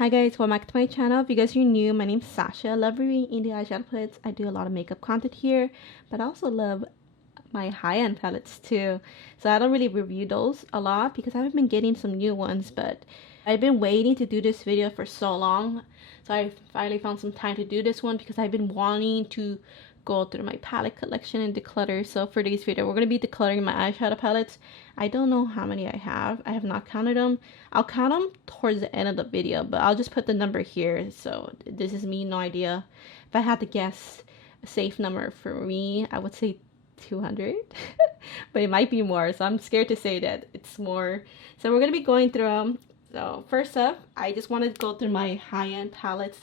Hi guys, welcome back to my channel. If you guys are new, my name's Sasha. I love reviewing indie eyeshadow palettes. I do a lot of makeup content here, but I also love my high-end palettes too. So I don't really review those a lot because I haven't been getting some new ones, but I've been waiting to do this video for so long. So I finally found some time to do this one because I've been wanting to go through my palette collection and declutter. So for today's video, we're going to be decluttering my eyeshadow palettes. I don't know how many I have not counted them. I'll count them towards the end of the video, but I'll just put the number here. So this is me, no idea. If I had to guess a safe number for me, I would say 200 but it might be more, so I'm scared to say that it's more. So we're going to be going through them. So first up, I just want to go through my high-end palettes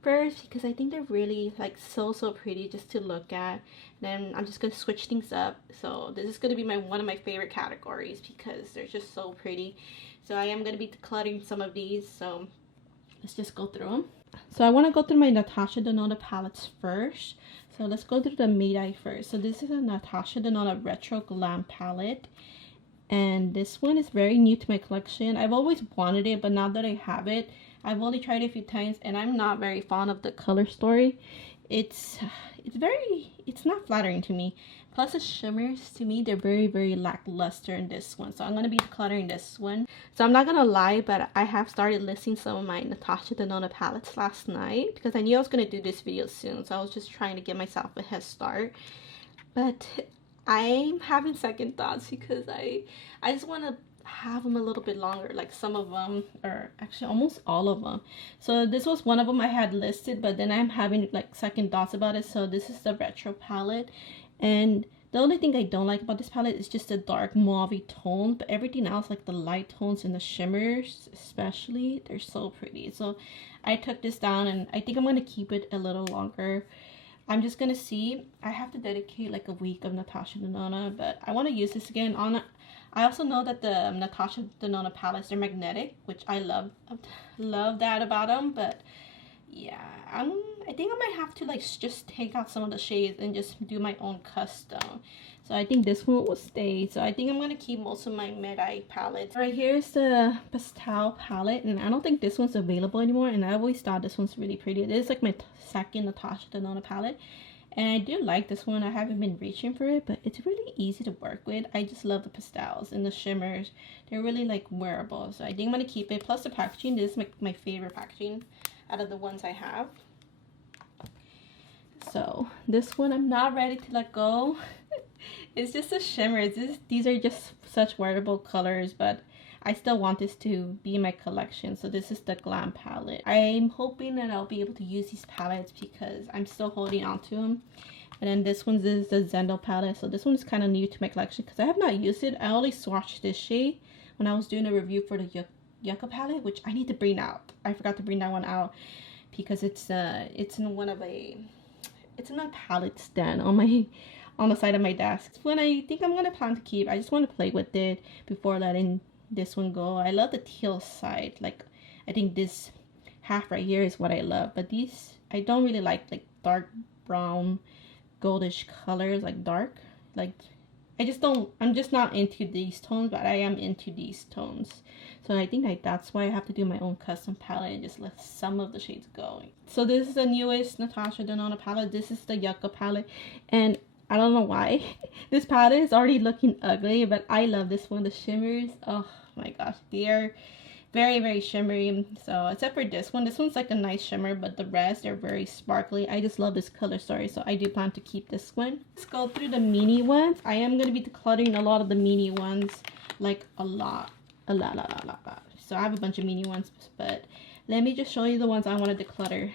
first because I think they're really like so pretty just to look at. Then I'm just gonna switch things up. So this is gonna be one of my favorite categories because they're just so pretty. So I am gonna be decluttering some of these, so let's just go through them. So I want to go through my Natasha Denona palettes first. So let's go through the Made Eye first. So this is a Natasha Denona Retro Glam palette, and this one is very new to my collection. I've always wanted it, but now that I have it, I've only tried it a few times and I'm not very fond of the color story. It's not flattering to me. Plus the shimmers, to me, they're very lackluster in this one. So I'm going to be decluttering this one. So I'm not going to lie, but I have started listing some of my Natasha Denona palettes last night because I knew I was going to do this video soon. So I was just trying to give myself a head start. But I'm having second thoughts because I just want to have them a little bit longer, like some of them, or actually almost all of them. So this was one of them I had listed, but then I'm having like second thoughts about it. So this is the retro palette, and the only thing I don't like about this palette is just the dark mauve tone, but everything else, like the light tones and the shimmers especially, they're so pretty. So I took this down and I think I'm going to keep it a little longer. I'm just gonna see. I have to dedicate like a week of Natasha Denona, but I want to use this again on. I also know that the Natasha Denona palettes, they're magnetic, which I love that about them. But yeah, I think I might have to like just take out some of the shades and just do my own custom. So I think this one will stay. So I think I'm gonna keep most of my mid-eye palettes. Right here is the Pastel palette, and I don't think this one's available anymore. And I always thought this one's really pretty. This is like my second Natasha Denona palette, and I do like this one. I haven't been reaching for it, but it's really easy to work with. I just love the pastels and the shimmers. They're really like wearable. So I think I'm gonna keep it. Plus the packaging. This is my favorite packaging out of the ones I have. So this one I'm not ready to let go. It's just the shimmers. These are just such wearable colors, but I still want this to be in my collection. So this is the Glam palette. I'm hoping that I'll be able to use these palettes because I'm still holding on to them. And then this one is the Zendo palette. So this one is kind of new to my collection because I have not used it. I only swatched this shade when I was doing a review for the Yucca palette, which I need to bring out. I forgot to bring that one out because it's in a palette stand on the side of my desk. When I think I'm gonna plan to keep, I just want to play with it before letting this one go. I love the teal side. Like I think this half right here is what I love, but these I don't really like dark brown goldish colors, like dark, like I'm just not into these tones, but I am into these tones. So I think that's why I have to do my own custom palette and just let some of the shades go. So this is the newest Natasha Denona palette. This is the Yucca palette, and I don't know why this palette is already looking ugly, but I love this one. The shimmers, oh my gosh, they're very shimmery. So except for this one's like a nice shimmer, but the rest, they're very sparkly. I just love this color story, so I do plan to keep this one. Let's go through the mini ones. I am going to be decluttering a lot of the mini ones, like a lot. So I have a bunch of mini ones, but let me just show you the ones I want to declutter.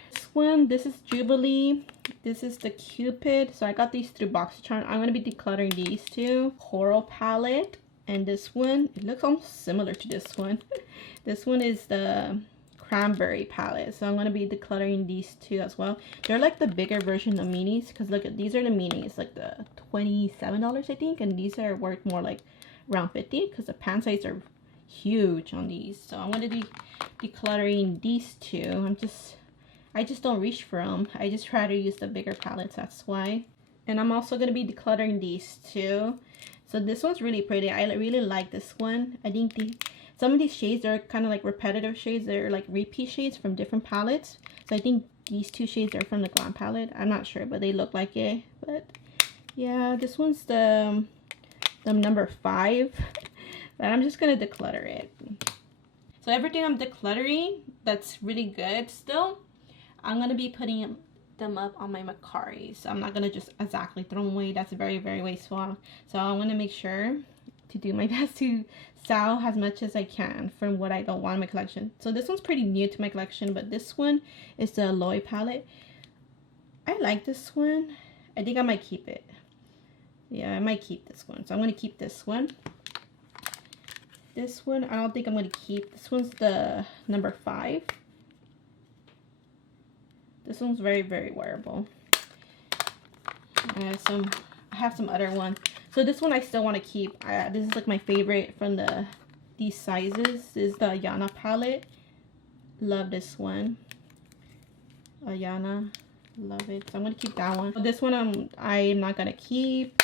This is Jubilee. This is the Cupid. So I got these through BoxyCharm. I'm going to be decluttering these two. Coral palette. And this one, it looks almost similar to this one. This one is the Cranberry palette. So I'm going to be decluttering these two as well. They're like the bigger version of minis. Because look at, these are the minis. Like the $27 I think. And these are worth more like around $50. Because the pan size are huge on these. So I'm going to be decluttering these two. I just don't reach for them. I just try to use the bigger palettes, that's why. And I'm also going to be decluttering these two. So this one's really pretty. I really like this one. I think some of these shades are kind of like repetitive shades. They're like repeat shades from different palettes. So I think these two shades are from the Glam palette. I'm not sure, but they look like it. But yeah, this one's the number 5. But I'm just gonna declutter it. So everything I'm decluttering that's really good still, I'm gonna be putting them up on my Macari. So I'm not gonna just exactly throw them away. That's very, very wasteful. So I want to make sure to do my best to sell as much as I can from what I don't want in my collection. So this one's pretty new to my collection, but this one is the Aloe palette. I like this one. I think I might keep it. Yeah, I might keep this one. So I'm gonna keep this one. This one I don't think I'm gonna keep. This one's the number 5. This one's very, very wearable. I have some other ones. So this one I still want to keep. This is like my favorite from these sizes. This is the Ayana palette. Love this one. Ayana, love it. So I'm gonna keep that one. This one I'm not gonna keep.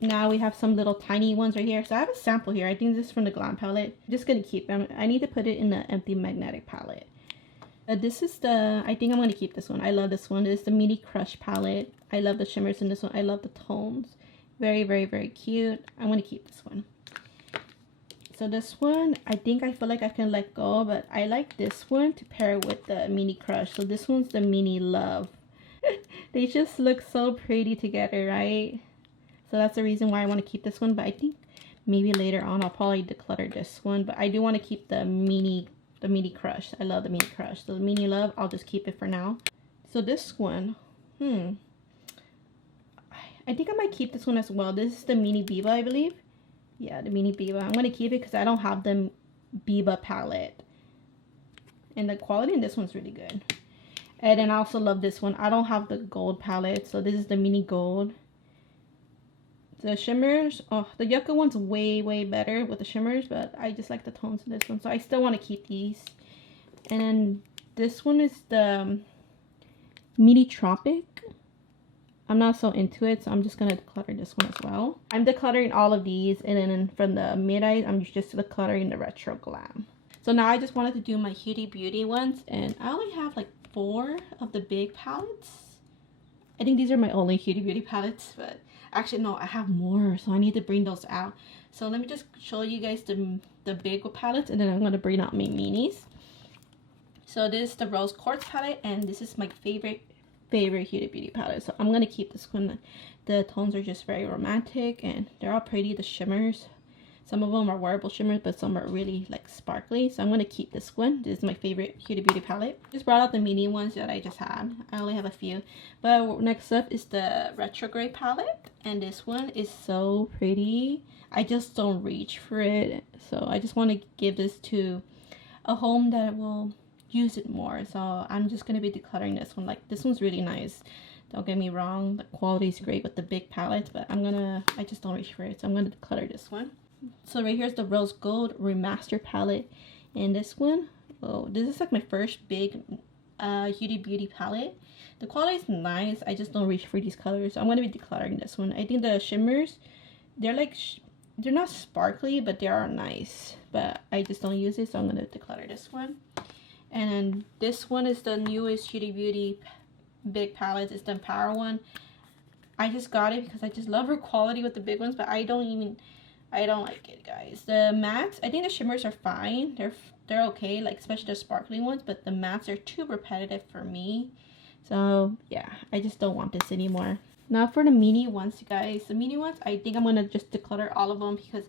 Now we have some little tiny ones right here. So I have a sample here. I think this is from the Glam palette. I'm just gonna keep them. I need to put it in the empty magnetic palette. This is I think I'm gonna keep this one. I love this one. It's the Mini Crush palette. I love the shimmers in this one. I love the tones. Very, very, very cute. I'm gonna keep this one. So this one, I feel like I can let go, but I like this one to pair with the Mini Crush. So this one's the Mini Love. They just look so pretty together, right? So that's the reason why I want to keep this one. But I think maybe later on I'll probably declutter this one. But I do want to keep the Mini Crush. I love the Mini Crush. So the Mini Love, I'll just keep it for now. So this one, I think I might keep this one as well. This is the Mini Biba, I believe. Yeah, the Mini Biba. I'm going to keep it because I don't have the Biba palette. And the quality in this one's really good. And then I also love this one. I don't have the gold palette. So this is the Mini Gold. The shimmers, the Yucca one's way, way better with the shimmers. But I just like the tones in this one. So I still want to keep these. And then this one is the Mini Tropic. I'm not so into it, so I'm just going to declutter this one as well. I'm decluttering all of these, and then from the mid-eyes, I'm just decluttering the Retro Glam. So now I just wanted to do my Huda Beauty ones, and I only have like 4 of the big palettes. I think these are my only Huda Beauty palettes, but actually no, I have more, so I need to bring those out. So let me just show you guys the big palettes, and then I'm going to bring out my minis. So this is the Rose Quartz palette, and this is my favorite Huda Beauty palette. So I'm gonna keep this one. The tones are just very romantic and they're all pretty. The shimmers, some of them are wearable shimmers, but some are really like sparkly. So I'm gonna keep this one. This is my favorite Huda Beauty palette. Just brought out the mini ones that I just had. I only have a few. But next up is the Retrograde palette, and this one is so pretty. I just don't reach for it, so I just want to give this to a home that will use it more. So I'm just gonna be decluttering this one. Like, this one's really nice, don't get me wrong, the quality is great with the big palettes, but I just don't reach for it, so I'm gonna declutter this one. So right here's the Rose Gold Remaster palette, and this one, this is like my first big Huda Beauty palette. The quality is nice, I just don't reach for these colors, so I'm gonna be decluttering this one. I think the shimmers, they're like they're not sparkly, but they are nice, but I just don't use it, so I'm gonna declutter this one. And then this one is the newest Huda Beauty big palette. It's the Empower one. I just got it because I just love her quality with the big ones, but I don't like it, guys. The mattes, I think the shimmers are fine. They're okay, like especially the sparkly ones, but the mattes are too repetitive for me. So yeah, I just don't want this anymore. Now for the mini ones, you guys. The mini ones, I think I'm gonna just declutter all of them because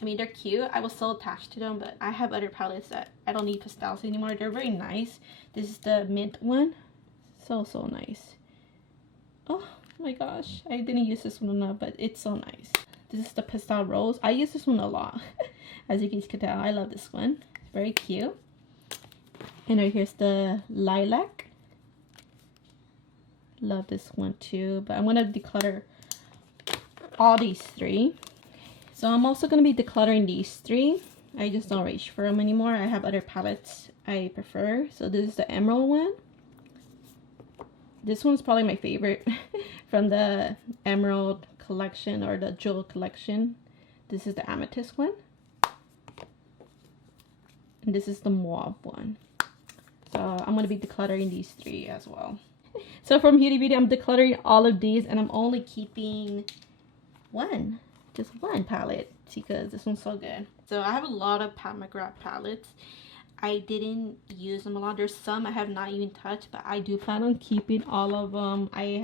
I mean, they're cute. I was so attached to them, but I have other palettes that I don't need pastels anymore. They're very nice. This is the mint one. So nice. Oh my gosh. I didn't use this one enough, but it's so nice. This is the Pastel Rose. I use this one a lot. As you guys can tell, I love this one. It's very cute. And right here's the Lilac. Love this one too. But I'm going to declutter all these 3. So I'm also going to be decluttering these 3. I just don't reach for them anymore. I have other palettes I prefer. So this is the Emerald one. This one's probably my favorite from the Emerald collection or the Jewel collection. This is the Amethyst one. and this is the mauve one. So I'm going to be decluttering these 3 as well. So from Huda Beauty, I'm decluttering all of these, and I'm only keeping just one palette because this one's so good. So I have a lot of McGrath palettes. I didn't use them a lot. There's some I have not even touched, but I do plan on keeping all of them. I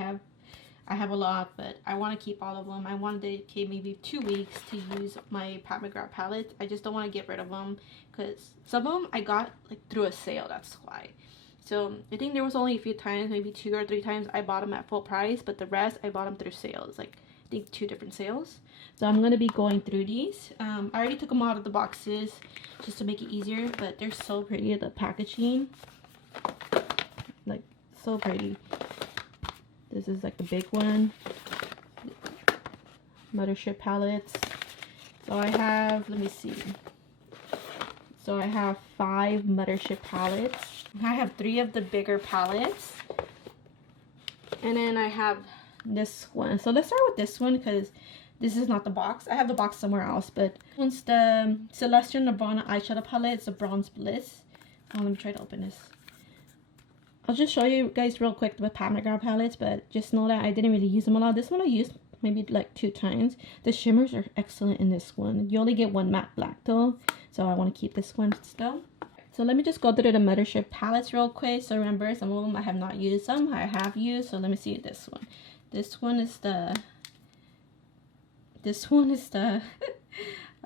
have a lot, but I want to keep all of them. I want to dedicate maybe 2 weeks to use my McGrath palettes. I just don't want to get rid of them because some of them I got like through a sale. That's why. So I think there was only a few times, maybe 2 or 3 times I bought them at full price, but the rest I bought them through sales, like I think 2 different sales. So I'm going to be going through these. I already took them out of the boxes just to make it easier, but they're so pretty, the packaging, like so pretty. This is like the big one, Mothership palettes. So I have, let me see. So I have 5 Mothership palettes. I have 3 of the bigger palettes. And then I have this one. So let's start with this one because this is not the box. I have the box somewhere else, but this one's the Celestial Nirvana eyeshadow palette. It's a Bronze Bliss. Let me try to open this. I'll just show you guys real quick the McGrath palettes, but just know that I didn't really use them a lot. This one I used maybe like 2 times. The shimmers are excellent in this one. You only get 1 matte black though, so I want to keep this one still. So let me just go through the Mothership palettes real quick. So remember, some of them I have not used, some I have used. So let me see this one. This one is the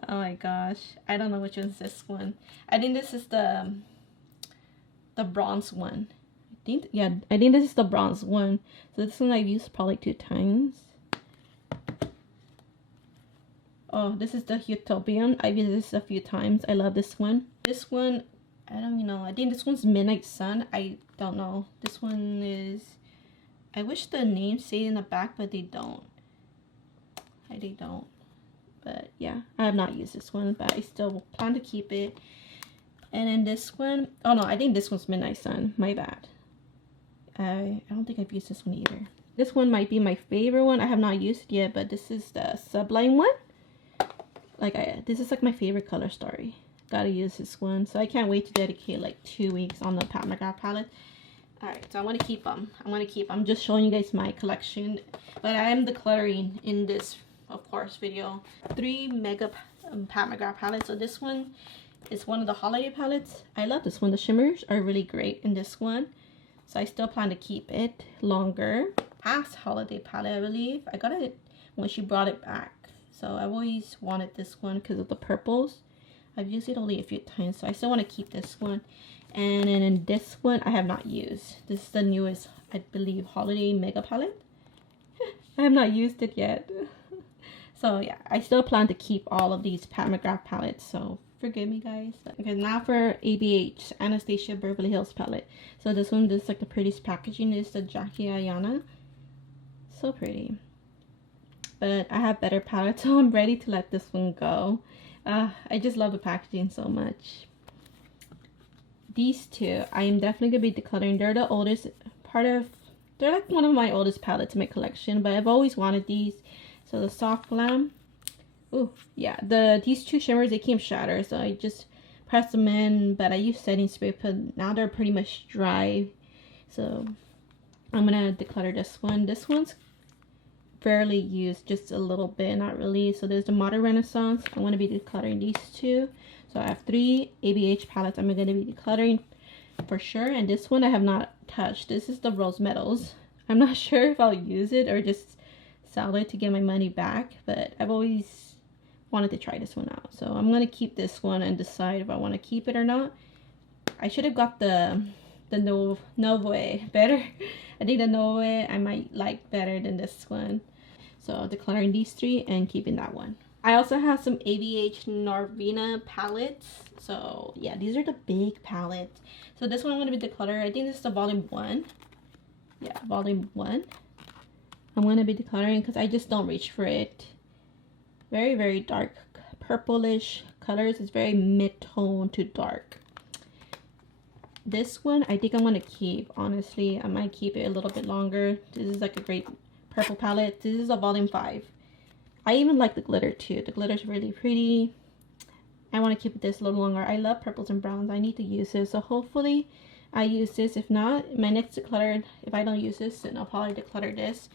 oh my gosh, I don't know which one's this one. I think this is the bronze one. I think this is the bronze one. So this one I've used probably 2 times. Oh, this is the Utopian. I've used this a few times. I love this one. This one, I don't even know. I think this one's Midnight Sun. I don't know. This one is, I wish the names say in the back, but they don't. They don't. But yeah, I have not used this one, but I still plan to keep it. And then this one, oh no, I think this one's Midnight Sun. My bad. I don't think I've used this one either. This one might be my favorite one. I have not used it yet, but this is the Sublime one. This is like my favorite color story. Gotta use this one. So I can't wait to dedicate like 2 weeks on the McGrath palette. Alright, so I want to keep them. I'm just showing you guys my collection. But I am decluttering in this, of course, video. 3 mega McGrath palettes. So this one is one of the holiday palettes. I love this one. The shimmers are really great in this one. So I still plan to keep it longer. Past holiday palette, I believe. I got it when she brought it back. So I've always wanted this one because of the purples. I've used it only a few times, so I still want to keep this one. And then in this one, I have not used. This is the newest, I believe, holiday mega palette. I have not used it yet. So yeah, I still plan to keep all of these McGrath palettes, so forgive me guys. Okay, now for ABH, Anastasia Beverly Hills palette. So this one, this is like the prettiest packaging. This is the Jackie Ayanna. So pretty. But I have better palettes, so I'm ready to let this one go. I just love the packaging so much. These 2, I am definitely going to be decluttering. They're the oldest they're like one of my oldest palettes in my collection, but I've always wanted these. So the Soft Glam. Oh, yeah, these 2 shimmers, they came shattered, so I just pressed them in, but I used setting spray, but now they're pretty much dry. So I'm going to declutter this one. This one's fairly used, just a little bit, not really. So there's the Modern Renaissance. I'm going to be decluttering these 2. So I have 3 ABH palettes I'm going to be decluttering for sure. And this one I have not touched. This is the Rose Metals. I'm not sure if I'll use it or just sell it to get my money back, but I've always wanted to try this one out. So I'm going to keep this one and decide if I want to keep it or not. I should have got the Novoe better. I think the Novoe I might like better than this one. So decluttering these 3 and keeping that one. I also have some ABH Norvina palettes. So yeah, these are the big palettes. So this one I'm going to be decluttering. I think this is the volume 1. Yeah, volume 1. I'm going to be decluttering because I just don't reach for it. Very, very dark purplish colors. It's very mid-tone to dark. This one I think I'm going to keep. Honestly, I might keep it a little bit longer. This is like a great purple palette. This is a volume 5. I even like the glitter too. The glitter is really pretty. I want to keep this a little longer. I love purples and browns. I need to use this. So hopefully I use this. If not, my next declutter, if I don't use this, then I'll probably declutter this.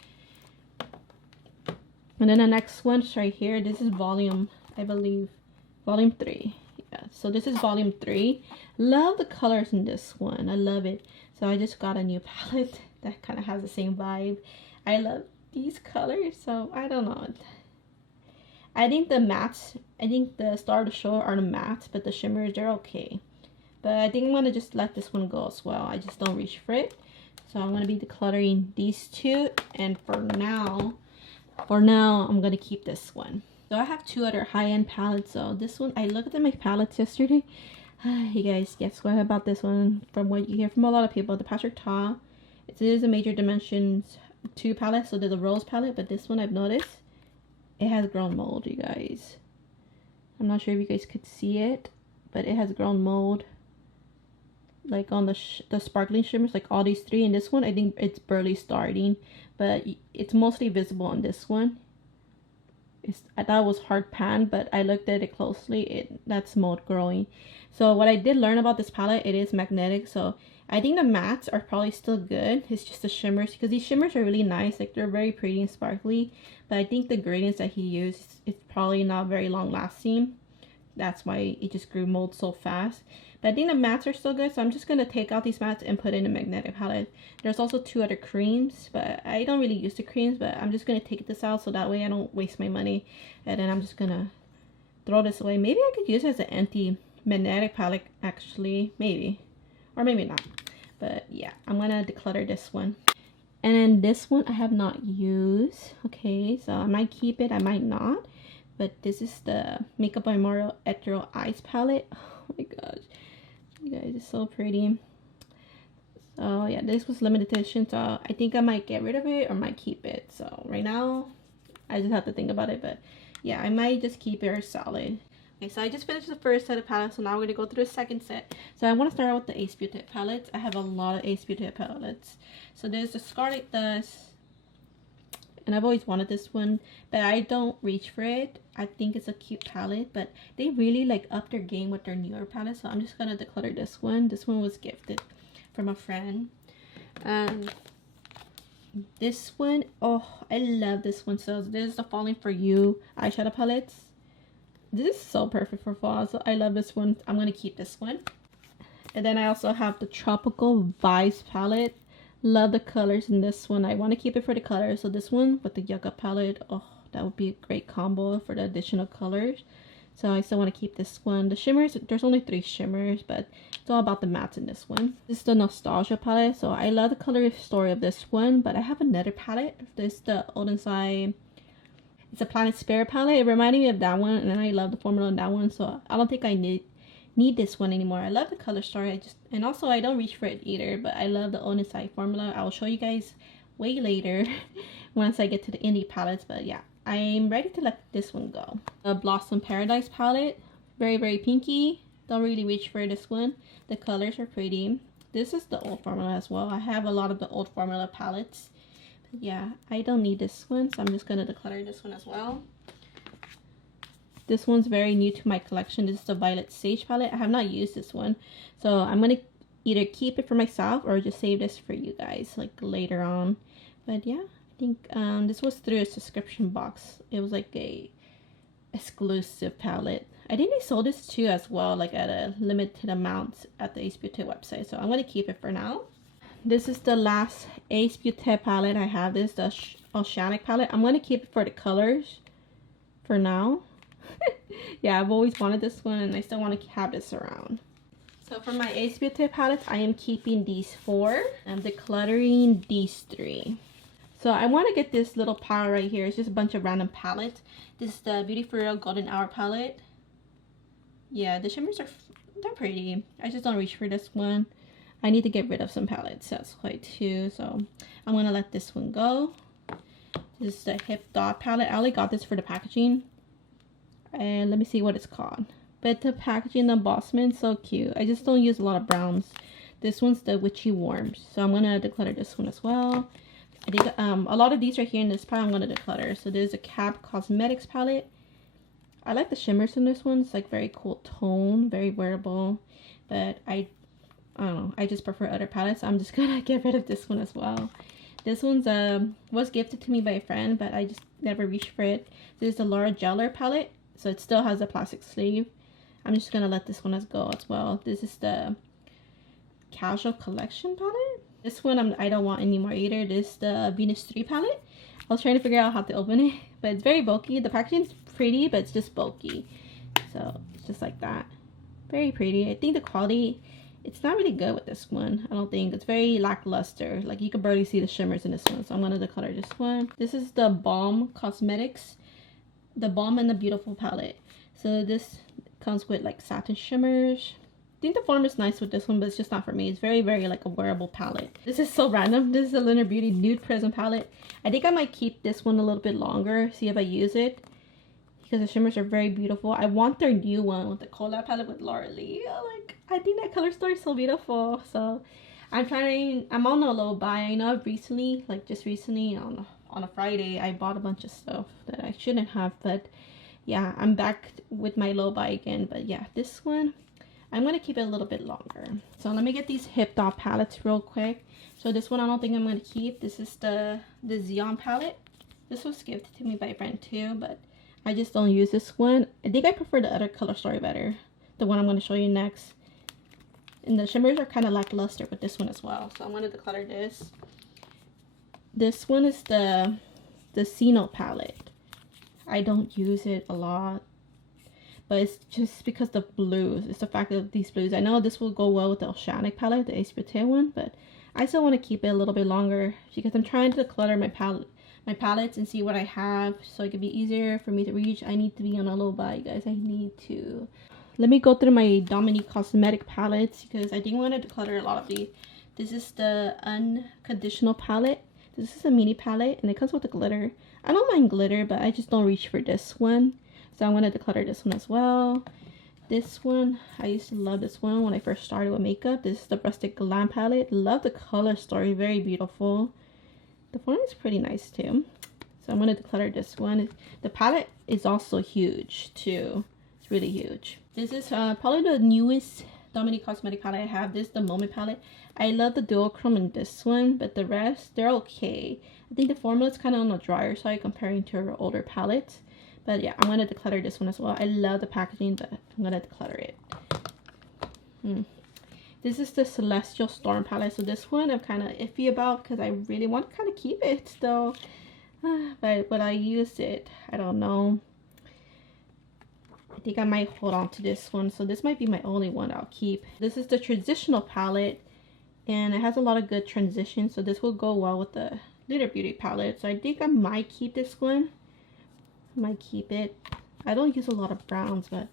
And then the next one's right here. This is volume, I believe, volume 3. Yeah, so this is volume 3. Love the colors in this one. I love it. So I just got a new palette that kind of has the same vibe. I love these colors, so I don't know. I think the mattes, I think the star of the show are the mattes, but the shimmers, they're okay. But I think I'm going to just let this one go as well. I just don't reach for it. So I'm going to be decluttering these two. And for now, I'm going to keep this one. So I have 2 other high-end palettes. So this one, I looked at my palettes yesterday. You guys, guess what about this one? From what you hear from a lot of people, the Pastel Top. It is a Major Dimensions 2 palette. So there's a rose palette. But this one I've noticed, it has grown mold, you guys. I'm not sure if you guys could see it, but it has grown mold. Like on the sparkling shimmers, like all these 3. And this one, I think it's barely starting, but it's mostly visible on this one. I thought it was hard pan, but I looked at it closely. That's mold growing. So what I did learn about this palette, it is magnetic. So I think the mattes are probably still good. It's just the shimmers, because these shimmers are really nice. Like, they're very pretty and sparkly. But I think the gradients that he used, it's probably not very long lasting. That's why it just grew mold so fast. But I think the mattes are still good, so I'm just going to take out these mattes and put in a magnetic palette. There's also 2 other creams, but I don't really use the creams, but I'm just going to take this out so that way I don't waste my money. And then I'm just going to throw this away. Maybe I could use it as an anti-magnetic palette, actually. Maybe. Or maybe not. But yeah, I'm going to declutter this one. And then this one I have not used. Okay, so I might keep it, I might not. But this is the Makeup by Mario Ethereal Eyes palette. Oh my gosh. You guys, it's so pretty. So yeah, this was limited edition, so I think I might get rid of it or might keep it. So right now, I just have to think about it. But yeah, I might just keep it or solid. Okay, so I just finished the first set of palettes, so now we're going to go through the second set. So I want to start out with the Ace Beauty palettes. I have a lot of Ace Beauty palettes. So there's the Scarlet Dust. And I've always wanted this one, but I don't reach for it. I think it's a cute palette, but they really like up their game with their newer palette. So I'm just gonna declutter this one. This one was gifted from a friend. This one, oh, I love this one. So this is the Falling For You eyeshadow palettes. This is so perfect for fall. So I love this one. I'm gonna keep this one. And then I also have the Tropical Vibes palette. Love the colors in this one. I want to keep it for the colors. So this one with the Yucca palette, oh, that would be a great combo for the additional colors. So I still want to keep this one. The shimmers, there's only 3 shimmers, but it's all about the mattes in this one. This is the Nostalgia palette. So I love the color story of this one, but I have another palette. This is the Oden side. It's a Planet Spirit palette. It reminded me of that one, and then I love the formula on that one. So I don't think I need this one anymore. I love the color story. And also I don't reach for it either, but I love the Oden side formula. I will show you guys way later once I get to the indie palettes. But yeah, I'm ready to let this one go. The Blossom Paradise palette, very pinky. Don't really reach for this one. The colors are pretty. This is the old formula as well. I have a lot of the old formula palettes, but yeah, I don't need this one, so I'm just gonna declutter this one as well. This one's very new to my collection. This is the Violet Sage palette. I have not used this one, so I'm gonna either keep it for myself or just save this for you guys like later on. But yeah, I think this was through a subscription box. It was like a exclusive palette. I think they sold this too as well, like at a limited amount at the Ace Beauty website. So I'm gonna keep it for now. This is the last Ace Beauty palette I have. This is the Oceanic palette. I'm gonna keep it for the colors for now. Yeah, I've always wanted this one and I still want to have this around. So for my Ace Beauty palettes, I am keeping these 4. I'm decluttering these 3. So I want to get this little pile right here. It's just a bunch of random palettes. This is the Beauty For Real Golden Hour palette. Yeah, the shimmers they're pretty. I just don't reach for this one. I need to get rid of some palettes. That's quite too. So I'm going to let this one go. This is the Hip Dot palette. I only got this for the packaging. And let me see what it's called. But the packaging, the embossment, so cute. I just don't use a lot of browns. This one's the Witchy Warms. So I'm going to declutter this one as well. I think a lot of these right here in this pile I'm going to declutter. So there's a Adepth Cosmetics palette. I like the shimmers in this one. It's like very cool tone, very wearable. But I don't know, I just prefer other palettes. So I'm just gonna get rid of this one as well. This one's was gifted to me by a friend, but I just never reached for it. This is the Laura Geller palette, so it still has a plastic sleeve. I'm just gonna let this one go as well. This is the Casual Collection palette. This one I don't want anymore either. This is the Venus 3 palette. I was trying to figure out how to open it, but it's very bulky. The packaging's pretty, but it's just bulky. So it's just like that. Very pretty. I think the quality, it's not really good with this one. I don't think. It's very lackluster. Like you can barely see the shimmers in this one. So I'm going to declutter this one. This is the Balm Cosmetics. The Balm and the Beautiful palette. So this comes with like satin shimmers. I think the form is nice with this one, but it's just not for me. It's very, very like a wearable palette. This is so random. This is a Lunar Beauty Nude Prism palette. I think I might keep this one a little bit longer. See if I use it. Because the shimmers are very beautiful. I want their new one with the collab palette with Laura Lee. Like, I think that color story is so beautiful. So I'm on a low buy. I know recently, like just recently on a Friday, I bought a bunch of stuff that I shouldn't have. But yeah, I'm back with my low buy again. But yeah, this one, I'm going to keep it a little bit longer. So let me get these Hip Dot palettes real quick. So this one I don't think I'm going to keep. This is the Xeon palette. This was gifted to me by a friend too, but I just don't use this one. I think I prefer the other color story better. The one I'm going to show you next. And the shimmers are kind of lackluster with this one as well. So I'm going to declutter this. This one is the Cino palette. I don't use it a lot. But it's just because the blues. It's the fact of these blues. I know this will go well with the Oceanic palette, the Ace Beauté one. But I still want to keep it a little bit longer. Because I'm trying to declutter my palettes and see what I have so it could be easier for me to reach. I need to be on a low buy, guys. I need to. Let me go through my Dominique Cosmetics palettes because I think I want to declutter a lot of these. This is the Unconditional palette. This is a mini palette and it comes with the glitter. I don't mind glitter, but I just don't reach for this one. So I want to declutter this one as well. This one, I used to love this one when I first started with makeup. This is the Rustic Glam palette. Love the color story, very beautiful. The form is pretty nice too. So I'm going to declutter this one. The palette is also huge too. It's really huge. This is probably the newest Dominique Cosmetics palette I have. This is the Moment palette. I love the duochrome in this one, but the rest, they're okay. I think the formula is kind of on the drier side comparing to her older palettes. But yeah, I'm going to declutter this one as well. I love the packaging, but I'm going to declutter it. This is the Celestial Storm palette. So this one I'm kind of iffy about because I really want to kind of keep it still. But when I use it, I don't know. I think I might hold on to this one. So this might be my only one I'll keep. This is the Transitional palette. And it has a lot of good transitions. So this will go well with the Lunar Beauty palette. So I think I might keep this one. Might keep it. I don't use a lot of browns, but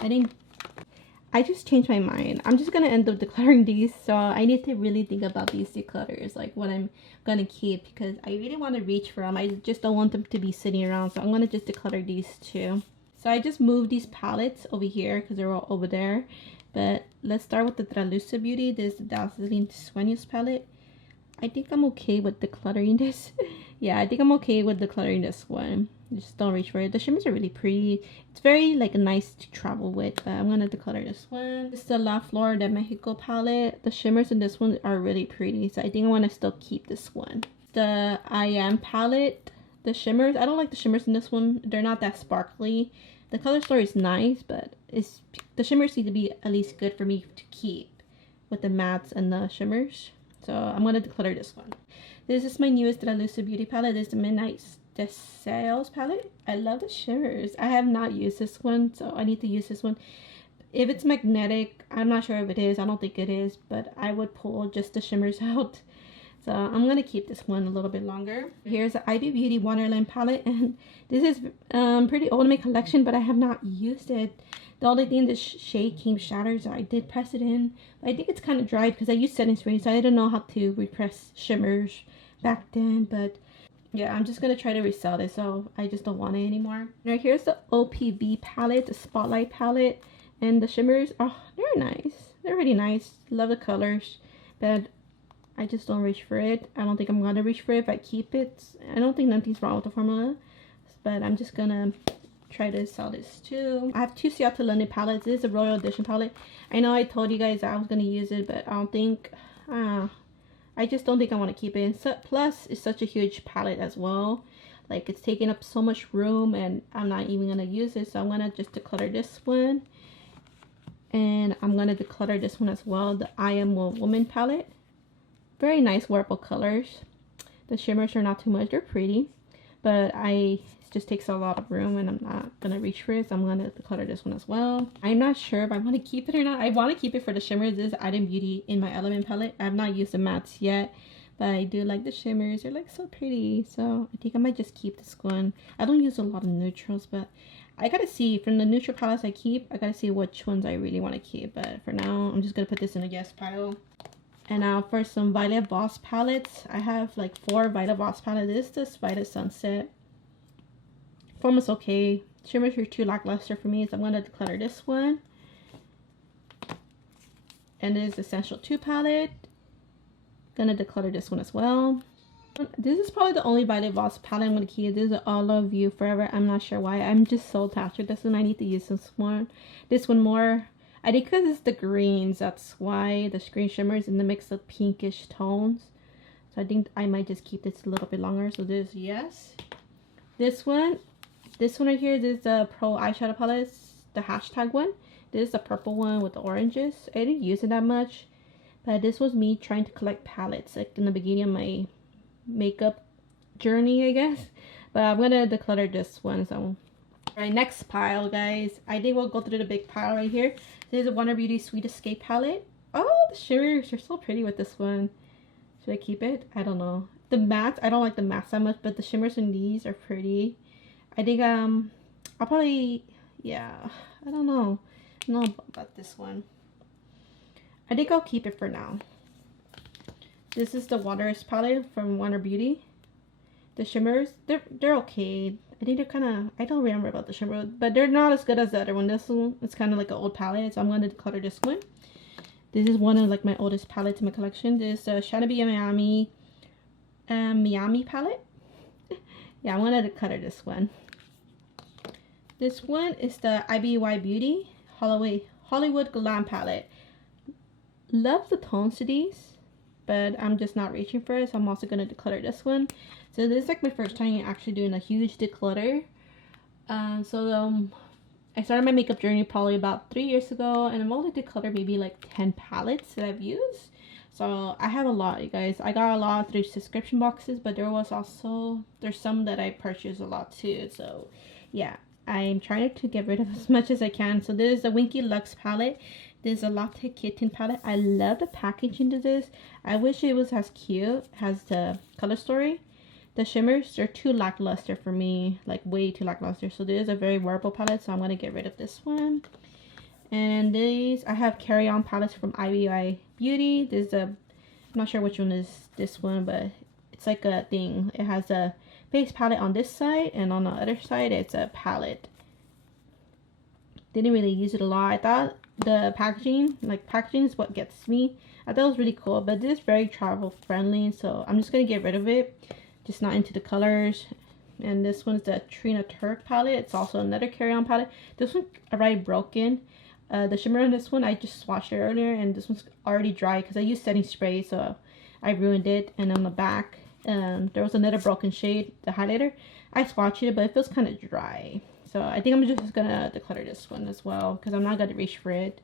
I just changed my mind. I'm just gonna end up decluttering these, so I need to really think about these declutters, like what I'm gonna keep, because I really want to reach for them. I just don't want them to be sitting around, so I'm gonna just declutter these too. So I just moved these palettes over here because they're all over there. But let's start with the Huda Beauty. This is the Dazzling Miscellaneous palette. I think I'm okay with decluttering this. Yeah, I think I'm okay with decluttering this one. Just don't reach for it. The shimmers are really pretty. It's very like nice to travel with, but I'm gonna declutter this one. This is the La Flor de Mexico palette. The shimmers in this one are really pretty, so I think I want to still keep this one. The I Am palette. The shimmers, I don't like the shimmers in this one. They're not that sparkly. The color story is nice, but the shimmers need to be at least good for me to keep with the mattes and the shimmers. So I'm gonna declutter this one. This is my newest Huda Beauty palette. This is the Midnight Sales palette. I love the shimmers. I have not used this one, so I need to use this one. If it's magnetic, I'm not sure if it is. I don't think it is, but I would pull just the shimmers out. So I'm gonna keep this one a little bit longer. Here's the Ivy Beauty Wonderland palette, and this is pretty old in my collection, but I have not used it. The only thing the shade came shattered, so I did press it in. But I think it's kind of dried because I used setting spray, so I didn't know how to repress shimmers back then. But yeah, I'm just gonna try to resell this, so I just don't want it anymore. Now here's the OPB palette, the Spotlight palette, and the shimmers. Oh, they're nice. They're really nice. Love the colors, but I just don't reach for it. I don't think I'm gonna reach for it if I keep it. I don't think nothing's wrong with the formula, but I'm just gonna try to sell this too. I have two Seattle London palettes. This is a Royal Edition palette. I know I told you guys I was going to use it, but I don't think, I just don't think I want to keep it. So, plus, it's such a huge palette as well. Like, it's taking up so much room, and I'm not even going to use it. So I'm going to just declutter this one. And I'm going to declutter this one as well. The I Am a Woman palette. Very nice wearable colors. The shimmers are not too much. They're pretty. But it just takes a lot of room, and I'm not going to reach for it. So I'm going to declutter this one as well. I'm not sure if I want to keep it or not. I want to keep it for the shimmers. This is Adepth Beauty in My Element palette. I have not used the mattes yet. But I do like the shimmers. They're like so pretty. So I think I might just keep this one. I don't use a lot of neutrals, but I gotta see from the neutral palettes I keep. I gotta see which ones I really want to keep. But for now, I'm just gonna put this in a yes pile. And now for some Violet Voss palettes. I have like 4 Violet Voss palettes. This is this Violet Sunset. Form is okay. Shimmers are too lackluster for me, so I'm gonna declutter this one. And this is Essential 2 palette. Gonna declutter this one as well. This is probably the only Violet Voss palette I'm gonna keep. This is All of You Forever. I'm not sure why. I'm just so attached with this one. I need to use this one more. I think because it's the greens, that's why the green shimmers in the mix of pinkish tones. So I think I might just keep this a little bit longer. So this, yes. This one right here, this is the Pro Eyeshadow palette, the hashtag one. This is the purple one with the oranges. I didn't use it that much. But this was me trying to collect palettes like in the beginning of my makeup journey, I guess. But I'm gonna declutter this one. So alright, next pile, guys. I think we'll go through the big pile right here. This is a Wonder Beauty Sweet Escape palette. Oh, the shimmers are so pretty with this one. Should I keep it? I don't know. The mattes, I don't like the mattes that much, but the shimmers in these are pretty. I think I'll probably, yeah, I don't know. I don't know about this one. I think I'll keep it for now. This is the Waters palette from Wonder Beauty. The shimmers, they're okay. I think they're kind of, I don't remember about the shimmer, but they're not as good as the other one. This one, it's kind of like an old palette, so I'm going to declutter this one. This is one of like my oldest palettes in my collection. This is Shanabi Miami palette. Yeah, I'm going to declutter this one. This one is the IBY Beauty Hollywood Glam palette. Love the tones to these, but I'm just not reaching for it, so I'm also going to declutter this one. So this is like my first time actually doing a huge declutter. I started my makeup journey probably about 3 years ago, and I've only decluttered maybe like 10 palettes that I've used. So I have a lot, you guys. I got a lot through subscription boxes, but there's some that I purchased a lot too. So yeah, I'm trying to get rid of as much as I can. So this is the Winky Lux palette. This is a Latte Kitten palette. I love the packaging to this. I wish it was as cute as the color story. The shimmers, they're too lackluster for me, like way too lackluster. So this is a very wearable palette, so I'm going to get rid of this one. And these, I have Carry On palettes from IBY Beauty. This is I'm not sure which one is this one, but it's like a thing. It has a base palette on this side, and on the other side, it's a palette. Didn't really use it a lot. I thought the packaging is what gets me. I thought it was really cool, but this is very travel friendly, so I'm just going to get rid of it. Just not into the colors. And this one's the Trina Turk palette. It's also another carry-on palette. This one's already broken. The shimmer on this one, I just swatched it earlier, and this one's already dry because I used setting spray, so I ruined it. And on the back, there was another broken shade, the highlighter. I swatched it, but it feels kind of dry. So I think I'm just gonna declutter this one as well, because I'm not gonna reach for it.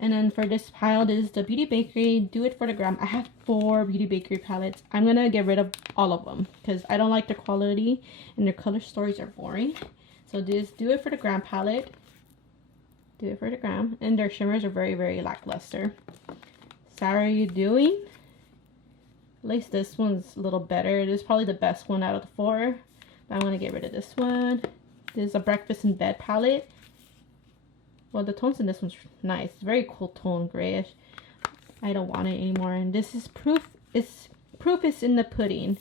And then for this pile, this is the Beauty Bakery Do It for the Gram. I have 4 Beauty Bakery palettes. I'm gonna get rid of all of them because I don't like their quality and their color stories are boring. So this Do It for the Gram palette. Do It for the Gram. And their shimmers are very, very lackluster. So how are you doing? At least this one's a little better. This is probably the best one out of the 4. But I'm gonna get rid of this one. This is a Breakfast in Bed palette. Well, the tones in this one's nice. Very cool tone, grayish. I don't want it anymore. And this is Proof is in the Pudding.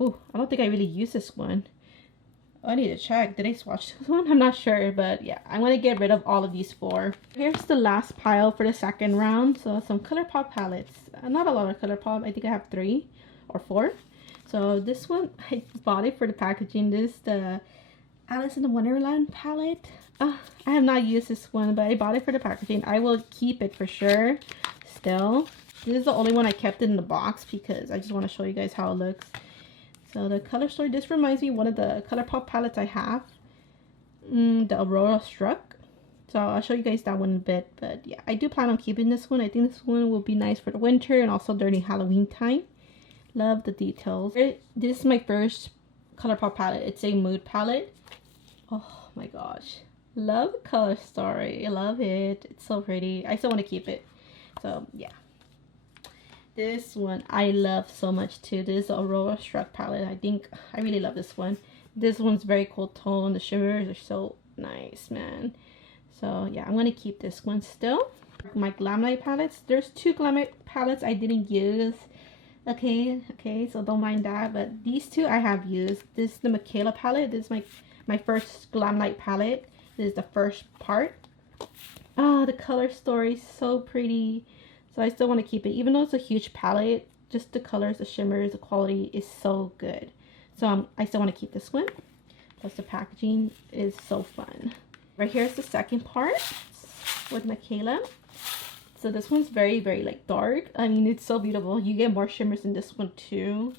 Oh, I don't think I really use this one. Oh, I need to check. Did I swatch this one? I'm not sure, but yeah, I'm going to get rid of all of these 4. Here's the last pile for the second round. So some ColourPop palettes. Not a lot of ColourPop. I think I have 3 or 4. So this one, I bought it for the packaging. This is the Alice in the Wonderland palette. I have not used this one, but I bought it for the packaging. I will keep it for sure still. This is the only one I kept in the box because I just want to show you guys how it looks. So the color story, this reminds me of one of the ColourPop palettes I have. The Aurora Struck. So I'll show you guys that one in a bit. But yeah, I do plan on keeping this one. I think this one will be nice for the winter and also during Halloween time. Love the details. This is my first ColourPop palette. It's a mood palette. Oh my gosh. Love the color story. I love it. It's so pretty. I still want to keep it. So yeah. This one I love so much too. This is the Aurora Struck palette. I really love this one. This one's very cool tone. The shimmers are so nice, man. So yeah, I'm going to keep this one still. My Glamonic palettes. There's 2 Glamonic palettes I didn't use. Okay, so don't mind that. But these 2 I have used. This is the Michaela palette. This is my first Glamonic palette. This is the first part. Oh, the color story is so pretty. So I still want to keep it. Even though it's a huge palette, just the colors, the shimmers, the quality is so good. So I still want to keep this one. Plus the packaging is so fun. Right here is the second part with Michaela. So this one's very, very like dark. I mean, it's so beautiful. You get more shimmers in this one too.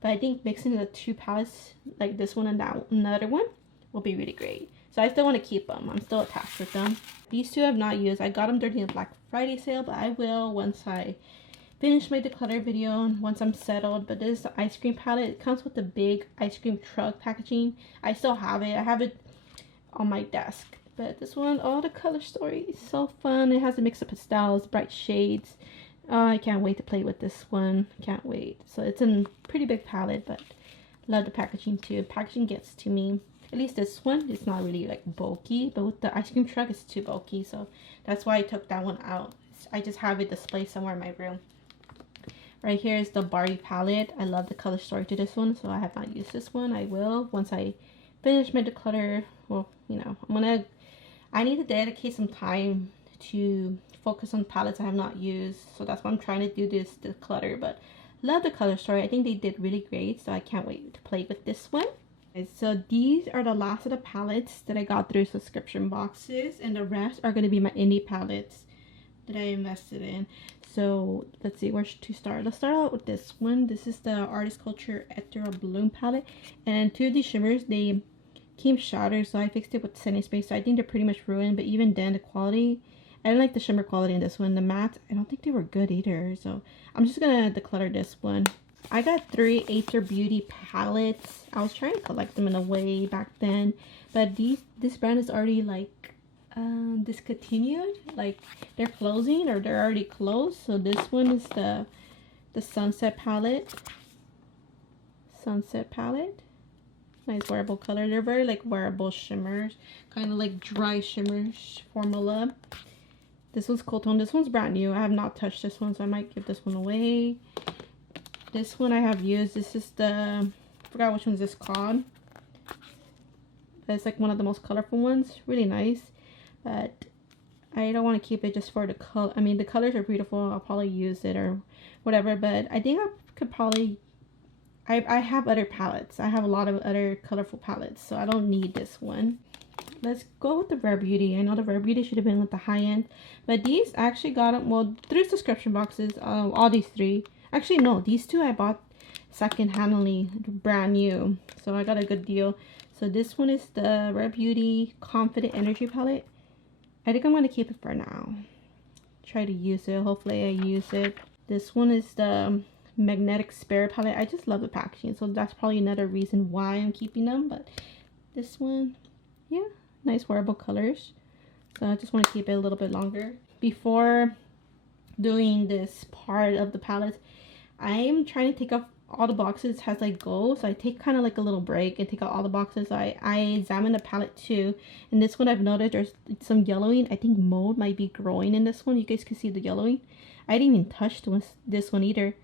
But I think mixing the 2 palettes, like this one and that another one, will be really great. So I still want to keep them. I'm still attached with them. These 2 I have not used. I got them during the Black Friday sale, but I will once I finish my declutter video and once I'm settled. But this is the ice cream palette. It comes with the big ice cream truck packaging. I still have it. I have it on my desk. But this one, oh, the color story is so fun. It has a mix of pastels, bright shades. Oh, I can't wait to play with this one. Can't wait. So it's a pretty big palette, but love the packaging too. Packaging gets to me. At least this one, it's not really like bulky, but with the ice cream truck, it's too bulky. So that's why I took that one out. I just have it displayed somewhere in my room. Right here is the Barbie palette. I love the color story to this one, so I have not used this one. I will once I finish my declutter. Well, you know, I need to dedicate some time to focus on palettes I have not used. So that's why I'm trying to do this declutter. But love the color story. I think they did really great. So I can't wait to play with this one. So these are the last of the palettes that I got through subscription boxes. And the rest are going to be my indie palettes that I invested in. So let's see where to start. Let's start out with this one. This is the Artist Culture Ethereal Bloom palette. And 2 of these shimmers, they came shattered, so I fixed it with setting spray. So I think they're pretty much ruined, but even then the quality, I didn't like the shimmer quality in this one. The matte, I don't think they were good either. So I'm just gonna declutter this one. I got 3 Aether Beauty palettes. I was trying to collect them in a way back then, but this brand is already like discontinued. Like they're closing or they're already closed. So this one is the Sunset palette. Sunset palette. Nice wearable color. They're very like wearable shimmers, kind of like dry shimmers formula. This one's cool tone. This one's brand new. I have not touched this one, so I might give this one away. This one I have used. This is the, I forgot which one's this called. It's like one of the most colorful ones. Really nice, but I don't want to keep it just for the color. I mean, the colors are beautiful. I'll probably use it or whatever, but I think I could probably, I have other palettes. I have a lot of other colorful palettes, so I don't need this one. Let's go with the Rare Beauty. I know the Rare Beauty should have been with the high end, but these I actually got them, well, through subscription boxes. All these 3. Actually, no, these 2 I bought second-handly, brand new. So I got a good deal. So this one is the Rare Beauty Confident Energy palette. I think I'm going to keep it for now. Try to use it. Hopefully I use it. This one is the Magnetic Spirit palette. I just love the packaging, so that's probably another reason why I'm keeping them. But this one, yeah, nice wearable colors. So I just want to keep it a little bit longer. Before doing this part of the palette, I'm trying to take off all the boxes as I go. So I take kind of like a little break and take out all the boxes. I examine the palette too, and this one I've noticed there's some yellowing. I think mold might be growing in this one. You guys can see the yellowing. I didn't even touch this one either.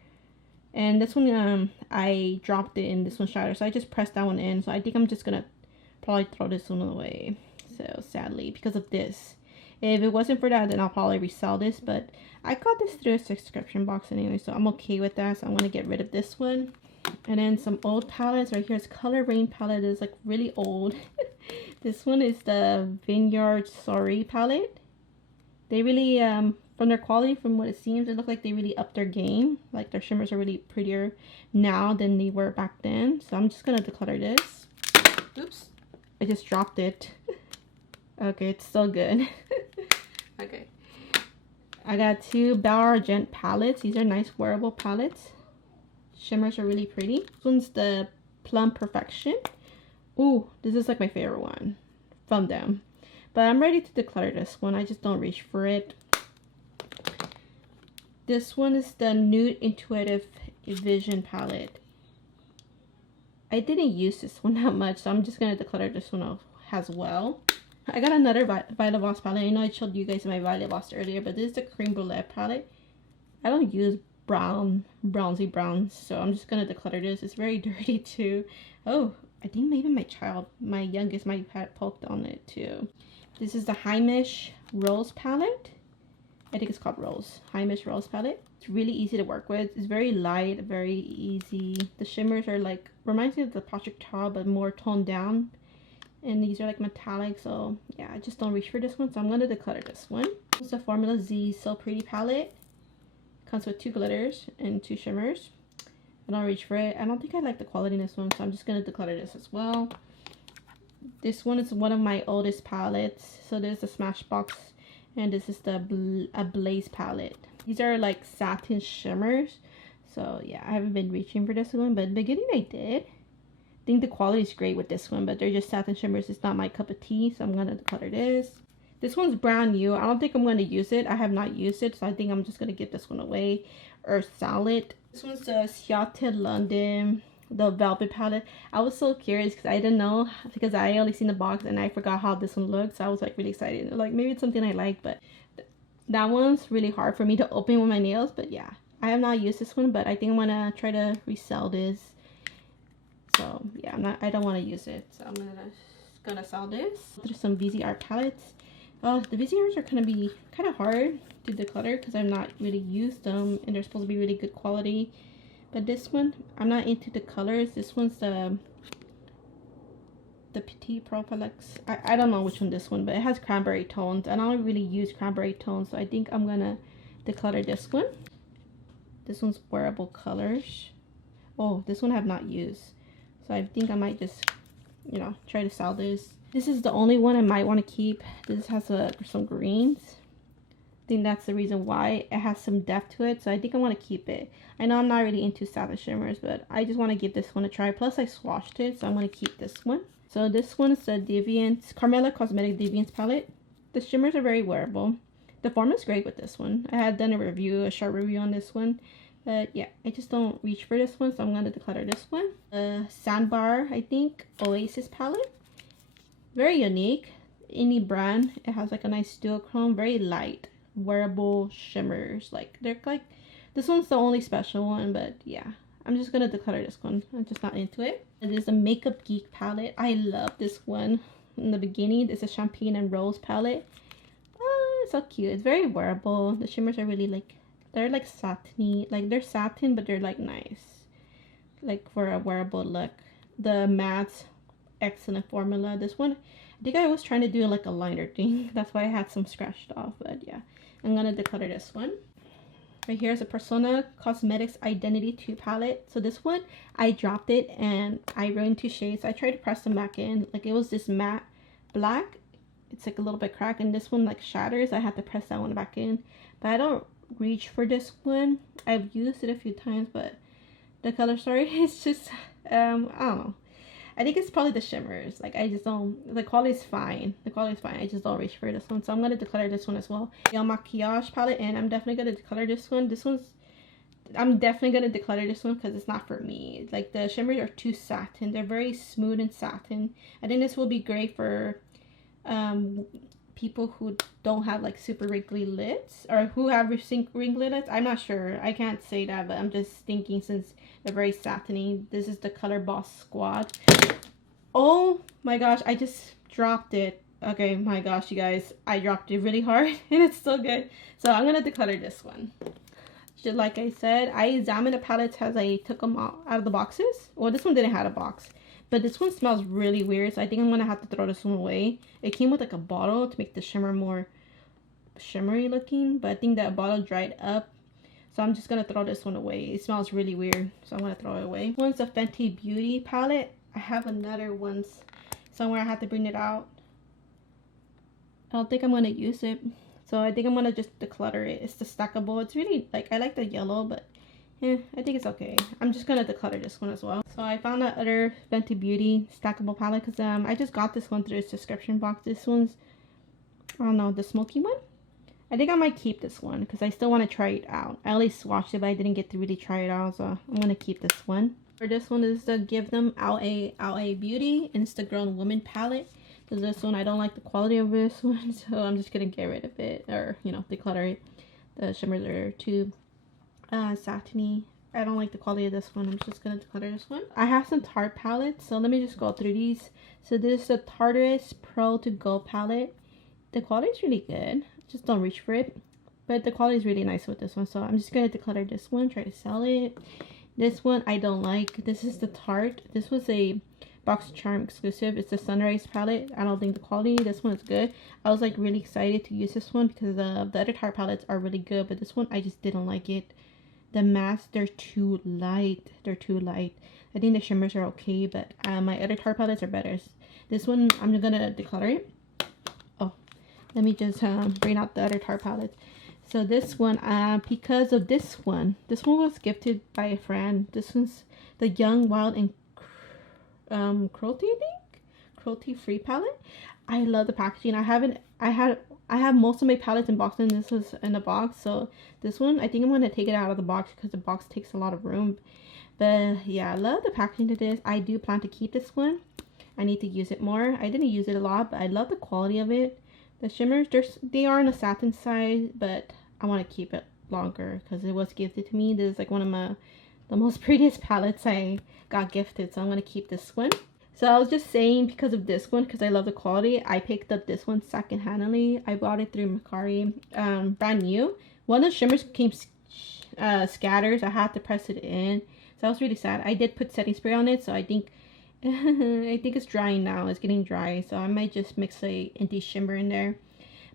And this one, I dropped it and this one shattered. So I just pressed that one in. So I think I'm just going to probably throw this one away. So sadly, because of this. If it wasn't for that, then I'll probably resell this. But I got this through a subscription box anyway. So I'm okay with that. So I'm going to get rid of this one. And then some old palettes. Right here is Color Rain palette. It's like really old. This one is the Vineyard Sorry palette. They really, from their quality, from what it seems, it looked like they really upped their game. Like their shimmers are really prettier now than they were back then. So I'm just gonna declutter this. Oops, I just dropped it. Okay, it's still good. Okay. I got two Belle Argent palettes. These are nice wearable palettes. Shimmers are really pretty. This one's the Plum Perfection. Ooh, this is like my favorite one from them. But I'm ready to declutter this one. I just don't reach for it. This one is the Nude Intuitive Vision palette. I didn't use this one that much, so I'm just going to declutter this one off as well. I got another Violet Voss palette. I know I showed you guys my Violet Voss earlier, but this is the Cream Brulee palette. I don't use brownsy browns, so I'm just going to declutter this. It's very dirty too. Oh, I think maybe my youngest might have poked on it too. This is the Heimish Rose palette. I think it's called Rose. Heimish Rose palette. It's really easy to work with. It's very light, very easy. The shimmers are like, reminds me of the Patrick Ta, but more toned down. And these are like metallic, so yeah, I just don't reach for this one, so I'm going to declutter this one. This is the Formula Z So Pretty palette. Comes with 2 glitters and 2 shimmers. I don't reach for it. I don't think I like the quality in this one, so I'm just going to declutter this as well. This one is one of my oldest palettes. So there's the Smashbox, and this is the Blaze palette. These are like satin shimmers. So yeah, I haven't been reaching for this one, but in the beginning I did. I think the quality is great with this one, but they're just satin shimmers. It's not my cup of tea, so I'm going to declutter this. This one's brand new. I don't think I'm going to use it. I have not used it, so I think I'm just going to give this one away or sell it. This one's the Ciated London, the Velvet palette. I was so curious because I didn't know, because I only seen the box and I forgot how this one looked, so I was like really excited. Like maybe it's something I like, but that one's really hard for me to open with my nails. But yeah, I have not used this one, but I think I'm gonna try to resell this. So yeah, I don't want to use it, so I'm gonna sell this. There's some VZR palettes. The VZRs are gonna be kind of hard to declutter because I've not really used them, and they're supposed to be really good quality. But this one, I'm not into the colors. This one's the Petit Propylex. I don't know which one this one, but it has cranberry tones. I don't really use cranberry tones, so I think I'm gonna declutter this one. This one's Wearable Colors. Oh, this one I have not used, so I think I might just, you know, try to sell this. This is the only one I might want to keep. This has some greens. I think that's the reason why. It has some depth to it, so I think I want to keep it. I know I'm not really into satin shimmers, but I just want to give this one a try. Plus I swatched it, so I'm going to keep this one. So this one is the Deviance Carmela Cosmetic Deviance palette. The shimmers are very wearable. The form is great with this one. I had done a short review on this one. But yeah, I just don't reach for this one, so I'm going to declutter this one. Sandbar, I think, Oasis palette. Very unique. Indie brand. It has like a nice duochrome, very light, wearable shimmers. Like they're like, this one's the only special one, but yeah, I'm just gonna declutter this one. I'm just not into it. It is a Makeup Geek palette. I love this one. In the beginning, this is Champagne and Rose palette. Oh, it's so cute. It's very wearable. The shimmers are really like, they're like satiny. Like they're satin, but they're like nice, like for a wearable look. The mattes, excellent formula. This one, I think I was trying to do like a liner thing. That's why I had some scratched off, but yeah, I'm gonna declutter this one. Right here is a Persona Cosmetics Identity 2 palette. So this one, I dropped it and I ruined 2 shades. I tried to press them back in. Like it was this matte black. It's like a little bit cracked, and this one like shatters. I had to press that one back in. But I don't reach for this one. I've used it a few times, but the color story is just, I don't know. I think it's probably the shimmers. Like I just don't, the quality is fine. The quality is fine. I just don't reach for this one. So I'm going to declutter this one as well. The Maquillage palette, and I'm definitely going to declutter this one. I'm definitely going to declutter this one because it's not for me. Like the shimmers are too satin. They're very smooth and satin. I think this will be great for people who don't have like super wrinkly lids, or who have wrinkly lids. I'm not sure. I can't say that, but I'm just thinking since they're very satiny. This is the Color Boss Squad. Oh my gosh, I just dropped it. Okay, my gosh, you guys, I dropped it really hard and it's still good. So I'm gonna declutter this one. just like I said, I examined the palettes as I took them out of the boxes. Well, this one didn't have a box, but this one smells really weird, so I think I'm gonna have to throw this one away. It came with like a bottle to make the shimmer more shimmery looking, but I think that bottle dried up, so I'm just gonna throw this one away. It smells really weird, so I'm gonna throw it away. This one's a Fenty Beauty palette. I have another one somewhere. I have to bring it out. I don't think I'm gonna use it, so I think I'm gonna just declutter it. It's the stackable. It's really like, I like the yellow, but I think it's okay. I'm just gonna declutter this one as well. So I found that other Fenty Beauty stackable palette because I just got this one through a subscription box. This one's, I don't know, the smoky one. I think I might keep this one because I still want to try it out. I only swatched it, but I didn't get to really try it out, so I'm gonna keep this one. For this one is the Give Them LA Beauty Insta Grown Woman palette. So this one, I don't like the quality of this one, so I'm just gonna get rid of it, or you know, declutter it. The shimmers are too satiny. I don't like the quality of this one. I'm just gonna declutter this one. I have some Tarte palettes, so let me just go through these. So this is the Tartarus Pro To Go palette. The quality is really good. Just don't reach for it, but the quality is really nice with this one, so I'm just gonna declutter this one, try to sell it. This one I don't like. This is the Tarte. This was a Box Charm exclusive. It's the Sunrise palette. I don't think the quality, this one is good. I was like really excited to use this one because the other Tarte palettes are really good, but this one I just didn't like it. The masks, they're too light. They're too light. I think the shimmers are okay, but my other Tarte palettes are better. This one I'm gonna declutter it. Oh, let me just bring out the other Tarte palettes. So this one, because of this one was gifted by a friend. This one's the Young, Wild, and Cruelty, I think? Cruelty Free palette. I love the packaging. I have most of my palettes in box, and this was in a box. So this one, I think I'm going to take it out of the box because the box takes a lot of room. But yeah, I love the packaging of this. I do plan to keep this one. I need to use it more. I didn't use it a lot, but I love the quality of it. The shimmers, they are on the satin side, but I want to keep it longer because it was gifted to me. This is like one of the most prettiest palettes I got gifted, so I'm going to keep this one. So I was just saying, because of this one, because I love the quality, I picked up this one second-handedly. I bought it through Mercari, brand new. One of the shimmers came scatters. I had to press it in, so I was really sad. I did put setting spray on it, so I think I think it's drying now. It's getting dry, so I might just mix a empty shimmer in there.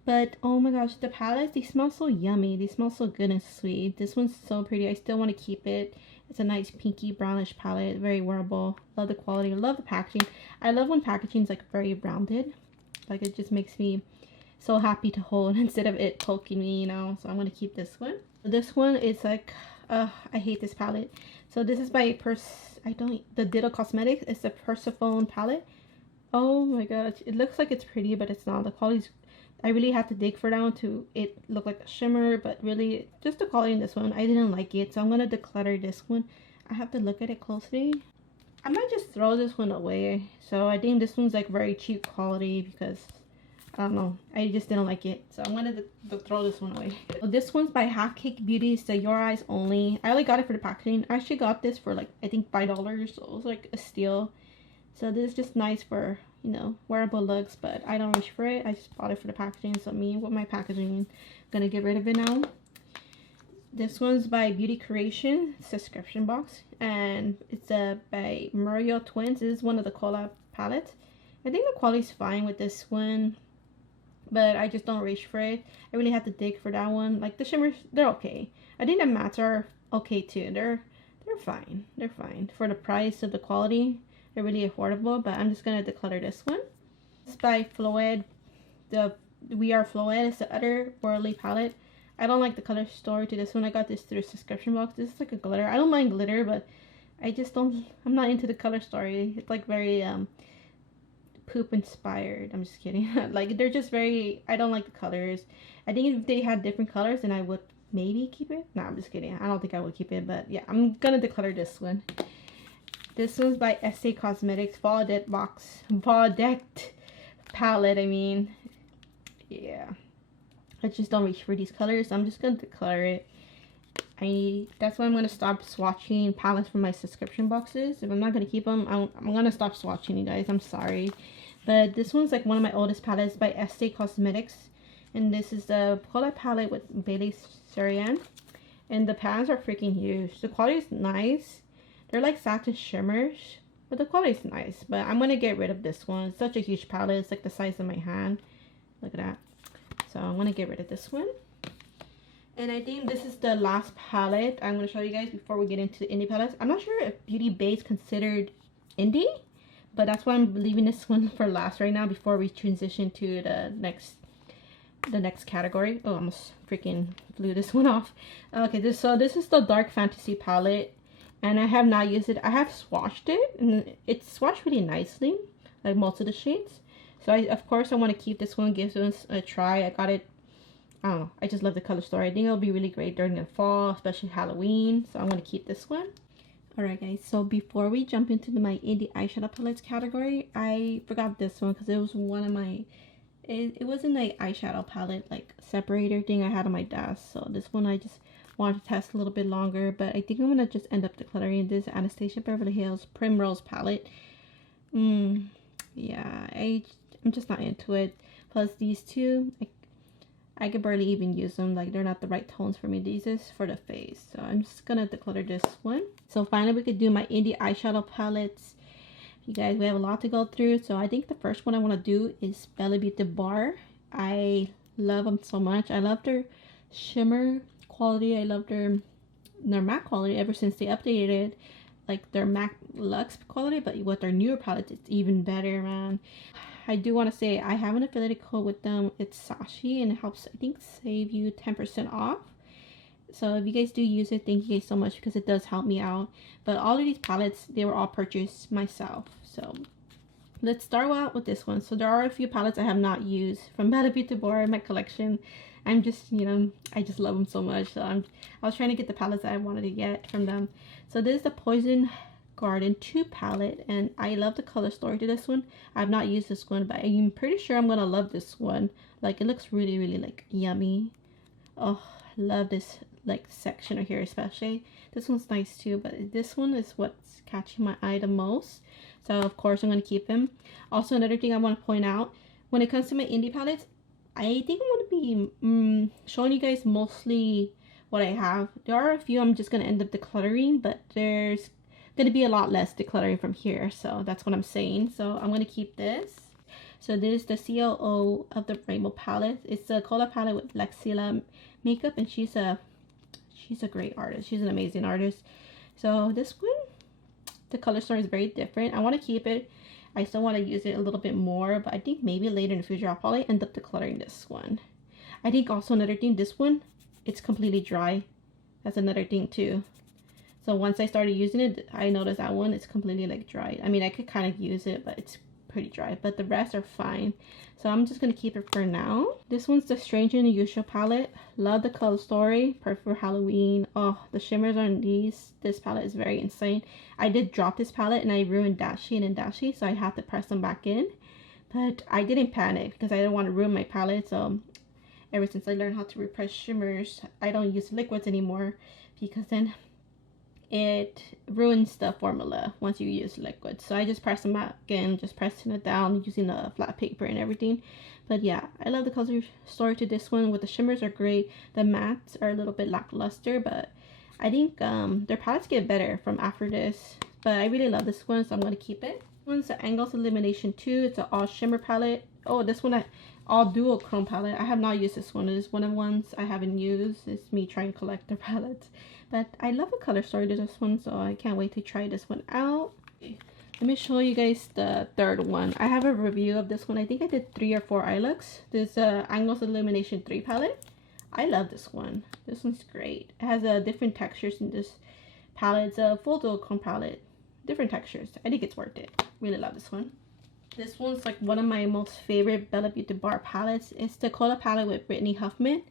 But oh my gosh, the palettes, they smell so yummy. They smell so good and sweet. This one's so pretty. I still want to keep it. It's a nice pinky brownish palette, very wearable. Love the quality, love the packaging. I love when packaging is like very rounded. Like, it just makes me so happy to hold instead of it poking me, you know. So I'm gonna keep this one. This one is like, I hate this palette. So this is by the Ditto Cosmetics. It's the Persephone palette. Oh my gosh, it looks like it's pretty, but it's not. The quality's, I really had to dig for that one to it look like a shimmer, but really just the quality in this one, I didn't like it, so I'm gonna declutter this one. I have to look at it closely. I might just throw this one away. So I think this one's like very cheap quality because I don't know, I just didn't like it, so I'm gonna throw this one away. So this one's by Half Cake Beauty. It's the Your Eyes Only. I only got it for the packaging. I actually got this for like, I think $5, so it was like a steal. So this is just nice for, you know, wearable looks, but I don't reach for it. I just bought it for the packaging. So me with my packaging, I'm gonna get rid of it now. This one's by Beauty Creation subscription box, and it's by Mario Twins. This is one of the collab palettes. I think the quality's fine with this one, but I just don't reach for it. I really have to dig for that one. Like the shimmers, they're okay. I think the mattes are okay too. They're fine. They're fine for the price of the quality. They're really affordable, but I'm just gonna declutter this one. It's by Floed. The We Are Floed is the other Worldly palette. I don't like the color story to this one. I got this through a subscription box. This is like a glitter. I don't mind glitter, but I just don't, I'm not into the color story. It's like very poop inspired. I'm just kidding. Like, they're just very, I don't like the colors. I think if they had different colors, then I would maybe keep it. No, I'm just kidding. I don't think I would keep it, but yeah, I'm gonna declutter this one. This one's by Adepth Cosmetics, Fall Decked palette. I mean, yeah, I just don't reach for these colors. I'm just gonna declare it. That's why I'm gonna stop swatching palettes from my subscription boxes. If I'm not gonna keep them, I'm gonna stop swatching, you guys. I'm sorry, but this one's like one of my oldest palettes by Adepth Cosmetics, and this is the collab palette with Bailey Sarian. And the pans are freaking huge. The quality is nice. They're like satin shimmers, but the quality is nice. But I'm gonna get rid of this one. It's such a huge palette. It's like the size of my hand. Look at that. So I'm gonna get rid of this one. And I think this is the last palette I'm gonna show you guys before we get into the indie palettes. I'm not sure if Beauty Bay is considered indie, but that's why I'm leaving this one for last right now before we transition to the next category. Oh, I almost freaking flew this one off. Okay, this is the Dark Fantasy palette, and I have not used it. I have swatched it, and it's swatched really nicely, like most of the shades. So of course I want to keep this one, give this a try. I got it, I don't know, I just love the color story. I think it'll be really great during the fall, especially Halloween. So I'm going to keep this one. Alright guys, so before we jump into my indie eyeshadow palettes category, I forgot this one because it was one of my, it wasn't an eyeshadow palette like separator thing I had on my desk. So this one I just wanted to test a little bit longer, but I think I'm going to just end up decluttering this Anastasia Beverly Hills Primrose palette. Yeah, I'm just not into it. Plus these two, I could barely even use them. Like, they're not the right tones for me. These is for the face. So I'm just gonna declutter this one. So finally we could do my indie eyeshadow palettes. You guys, we have a lot to go through. So I think the first one I want to do is Bella Beauty Bar. I love them so much. I love their shimmer quality. I love their matte quality ever since they updated it. Like their MAC Luxe quality, but with their newer palettes, it's even better, man. I do want to say I have an affiliate code with them. It's Sashi, and it helps, I think, save you 10% off. So if you guys do use it, thank you guys so much because it does help me out. But all of these palettes, they were all purchased myself. So let's start out with this one. So there are a few palettes I have not used from Bella Beauty Bar in my collection. I'm just, you know, I just love them so much. So I was trying to get the palettes that I wanted to get from them. So this is the Poison Garden 2 palette, and I love the color story to this one. I've not used this one, but I'm pretty sure I'm gonna love this one. Like, it looks really, really like yummy. Oh, I love this like section right here, especially. This one's nice too, but this one is what's catching my eye the most. So of course I'm gonna keep him. Also, another thing I want to point out, when it comes to my indie palettes, I think I'm gonna be showing you guys mostly what I have. There are a few I'm just gonna end up decluttering, but there's gonna be a lot less decluttering from here, so that's what I'm saying. So I'm gonna keep this. So this is the COO of the Rainbow palette. It's a color palette with Lexila makeup, and she's a great artist. She's an amazing artist. So this one, the color story is very different. I want to keep it. I still want to use it a little bit more, but I think maybe later in the future I'll probably end up decluttering this one. I think also another thing, this one, it's completely dry. That's another thing too. So once I started using it, I noticed that one is completely like dry. I mean, I could kind of use it, but it's pretty dry, but the rest are fine. So I'm just gonna keep it for now. This one's the Strange and Unusual palette. Love the color story, perfect for Halloween. Oh, the shimmers on this palette is very insane. I did drop this palette and I ruined Dashi and Dashi, so I had to press them back in, but I didn't panic because I didn't want to ruin my palette. So ever since I learned how to repress shimmers, I don't use liquids anymore because then it ruins the formula once you use liquid. So I just press them back in, just pressing it down using the flat paper and everything. But yeah, I love the color story to this one. With the shimmers are great. The mattes are a little bit lackluster, but I think their palettes get better from after this. But I really love this one, so I'm going to keep it. This one's the Angles Elimination 2. It's an all shimmer palette. Oh, this one, all dual chrome palette. I have not used this one. It is one of the ones I haven't used. It's me trying to collect the palettes. But I love the color story to this one, so I can't wait to try this one out. Okay. Let me show you guys the third one. I have a review of this one. I think I did 3 or 4 eye looks. This Angles Illumination 3 palette. I love this one. This one's great. It has different textures in this palette. It's a full dual chrome palette. Different textures. I think it's worth it. Really love this one. This one's like one of my most favorite Bella Beauty Bar palettes. It's the color palette with Brittany Huffman.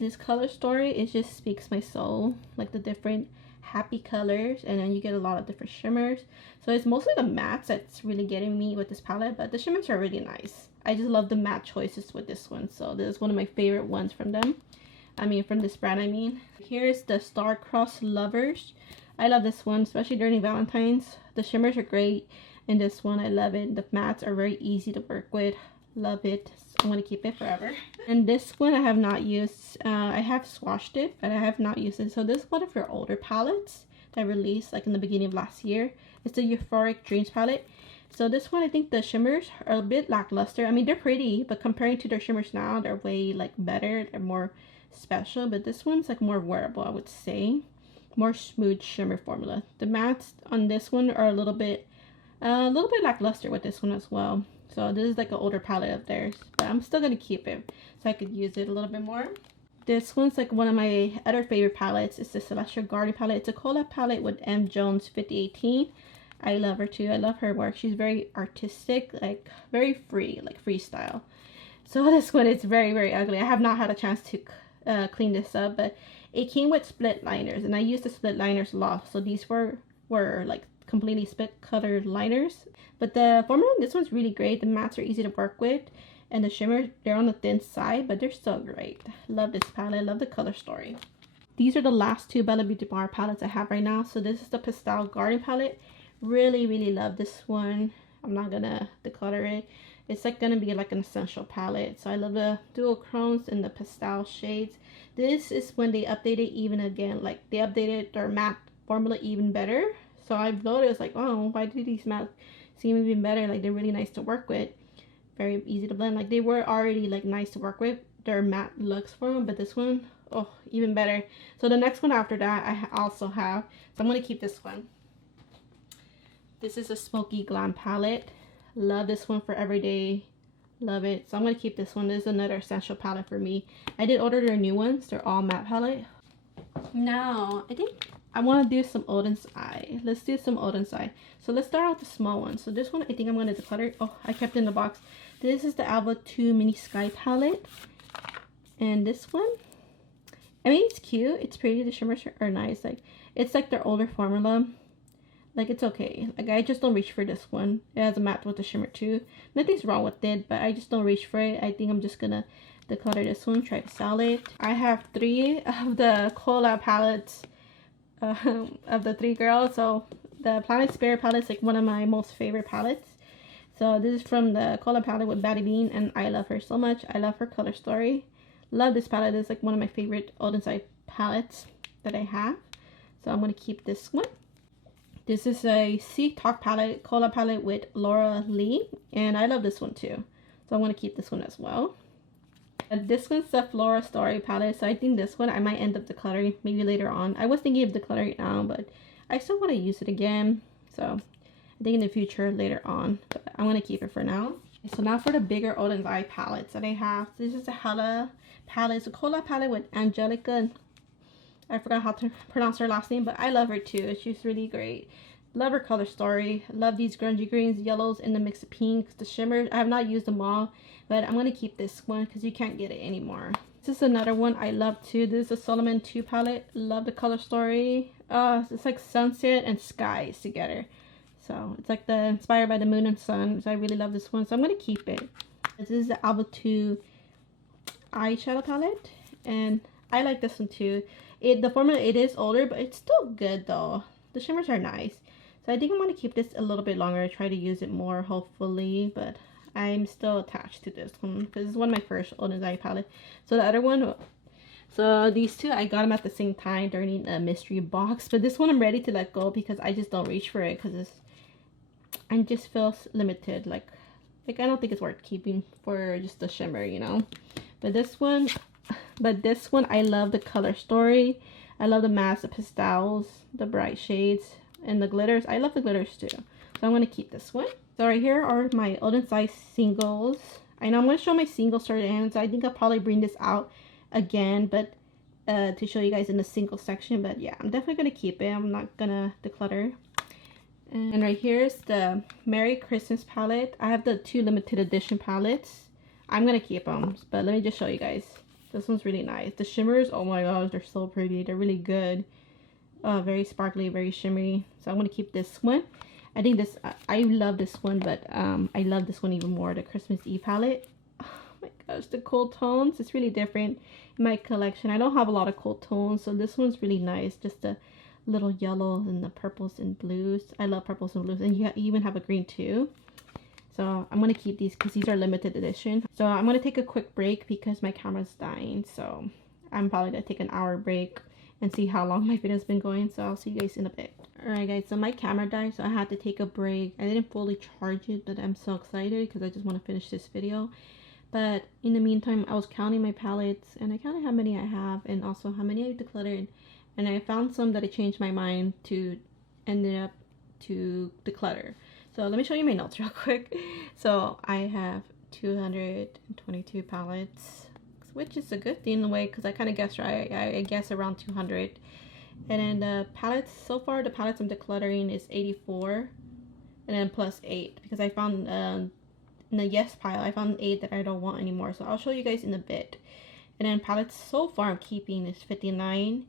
This color story, it just speaks my soul. Like the different happy colors, and then you get a lot of different shimmers. So it's mostly the mattes that's really getting me with this palette, but the shimmers are really nice. I just love the matte choices with this one. So this is one of my favorite ones from them. I mean, from this brand, I mean. Here's the Star-Crossed Lovers. I love this one, especially during Valentine's. The shimmers are great in this one. I love it. The mattes are very easy to work with. Love it I'm going to keep it forever. And this one I have not used. I have swatched it, but I have not used it. So this is one of their older palettes that I released like in the beginning of last year. It's the Euphoric Dreams palette. So this one, I think the shimmers are a bit lackluster. I mean, they're pretty, but comparing to their shimmers now, they're way like better. They're more special, but this one's like more wearable, I would say. More smooth shimmer formula. The mattes on this one are a little bit lackluster with this one as well. So this is like an older palette of theirs, but I'm still gonna keep it so I could use it a little bit more. This one's like one of my other favorite palettes. It's the Celestial Garden palette. It's a collab palette with M. Jones 5018. I love her too. I love her work. She's very artistic, like very free, like freestyle. So this one is very, very ugly. I have not had a chance to clean this up, but it came with split liners, and I used the split liners a lot. So these were like completely split colored liners. But the formula on this one's really great. The mattes are easy to work with, and the shimmers, they're on the thin side, but they're still great. Love this palette. Love the color story. These are the last two Bella Beauty bar palettes I have right now. So this is the Pastel Garden palette. Really, really love this one. I'm not gonna declutter it. It's like gonna be like an essential palette. So I love the duochromes and the pastel shades. This is when they updated even again. Like they updated their matte formula even better. So I've noticed like, oh, why do these mattes seem even better? Like they're really nice to work with. Very easy to blend. Like they were already like nice to work with. Their matte looks for them, but this one, oh, even better. So the next one after that I also have. So I'm gonna keep this one. This is a Smoky Glam palette. Love this one for everyday. Love it. So I'm going to keep this one. This is another essential palette for me. I did order their new ones. They're all matte palette. Now, I think I want to do some Oden's Eye. Let's do some Oden's Eye. So let's start out with the small one. So this one, I think I'm going to declutter. Oh, I kept it in the box. This is the Alba 2 Mini Sky palette. And this one, I mean, it's cute. It's pretty. The shimmers are nice. Like, it's like their older formula. Like, it's okay. Like, I just don't reach for this one. It has a matte with the shimmer too. Nothing's wrong with it, but I just don't reach for it. I think I'm just gonna declutter this one, try to sell it. I have 3 of the collab palettes of the 3 girls. So the Planet Spirit palette is like one of my most favorite palettes. So this is from the collab palette with Batty Bean, and I love her so much. I love her color story. Love this palette. It's like one of my favorite Oden's Eye palettes that I have. So I'm gonna keep this one. This is a Sea Talk palette, collab palette with Laura Lee, and I love this one too. So I want to keep this one as well. And this one's the Flora Story palette, so I think this one I might end up decluttering maybe later on. I was thinking of decluttering it now, but I still want to use it again. So I think in the future later on, but I'm going to keep it for now. So now for the bigger Oden's Eye palettes that I have. This is a Hella palette. It's a collab palette with Angelica. I forgot how to pronounce her last name, but I love her too. She's really great. Love her color story. Love these grungy greens, yellows, and the mix of pinks, the shimmers. I have not used them all, but I'm going to keep this one because you can't get it anymore. This is another one I love too. This is a Solomon 2 palette. Love the color story. It's like sunset and skies together. So it's like inspired by the moon and sun. So I really love this one. So I'm going to keep it. This is the Alba 2 eyeshadow palette, and I like this one too. The formula, it is older, but it's still good though. The shimmers are nice. So I think I'm going to keep this a little bit longer. Try to use it more, hopefully. But I'm still attached to this one because it's one of my first Oden's Eye palette. So the other one, so these two, I got them at the same time during a mystery box. But this one I'm ready to let go because I just don't reach for it because I just feel limited. Like I don't think it's worth keeping for just the shimmer, you know. But this one, I love the color story. I love the mattes, the pastels, the bright shades, and the glitters. I love the glitters too. So I'm going to keep this one. So right here are my Oden's Eye singles. I know I'm going to show my single start to end. So I think I'll probably bring this out again, but to show you guys in the single section. But yeah, I'm definitely going to keep it. I'm not going to declutter. And right here is the Merry Christmas palette. I have the 2 limited edition palettes. I'm going to keep them, but let me just show you guys. This one's really nice. The shimmers, oh my gosh, they're so pretty. They're really good. Very sparkly, very shimmery. So I'm going to keep this one. I think this, I love this one, but I love this one even more. The Christmas Eve palette. Oh my gosh, the cool tones. It's really different in my collection. I don't have a lot of cool tones, so this one's really nice. Just the little yellows and the purples and blues. I love purples and blues. And you even have a green too. So I'm gonna keep these because these are limited edition. So I'm gonna take a quick break because my camera's dying. So I'm probably gonna take an hour break and see how long my video's been going. So I'll see you guys in a bit. Alright guys, so my camera died, so I had to take a break. I didn't fully charge it, but I'm so excited because I just want to finish this video. But in the meantime, I was counting my palettes, and I counted how many I have and also how many I decluttered. And I found some that I changed my mind to ended up to declutter. So let me show you my notes real quick. So I have 222 palettes, which is a good thing in a way because I kind of guessed right. I guess around 200. And then the palettes, so far the palettes I'm decluttering is 84, and then plus 8 because I found in the yes pile I found 8 that I don't want anymore. So I'll show you guys in a bit. And then palettes so far I'm keeping is 59,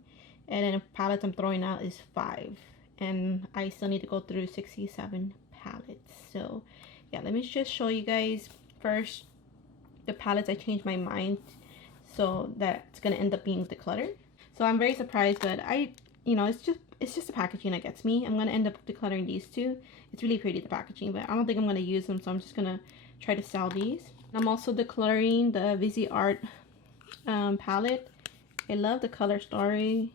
and then palettes I'm throwing out is 5, and I still need to go through 67 palettes. So yeah, let me just show you guys first the palettes I changed my mind, so that's gonna end up being decluttered. So I'm very surprised, but it's just the packaging that gets me. I'm gonna end up decluttering these two. It's really pretty, the packaging, but I don't think I'm gonna use them, so I'm just gonna try to sell these. I'm also decluttering the Visi Art palette. I love the color story,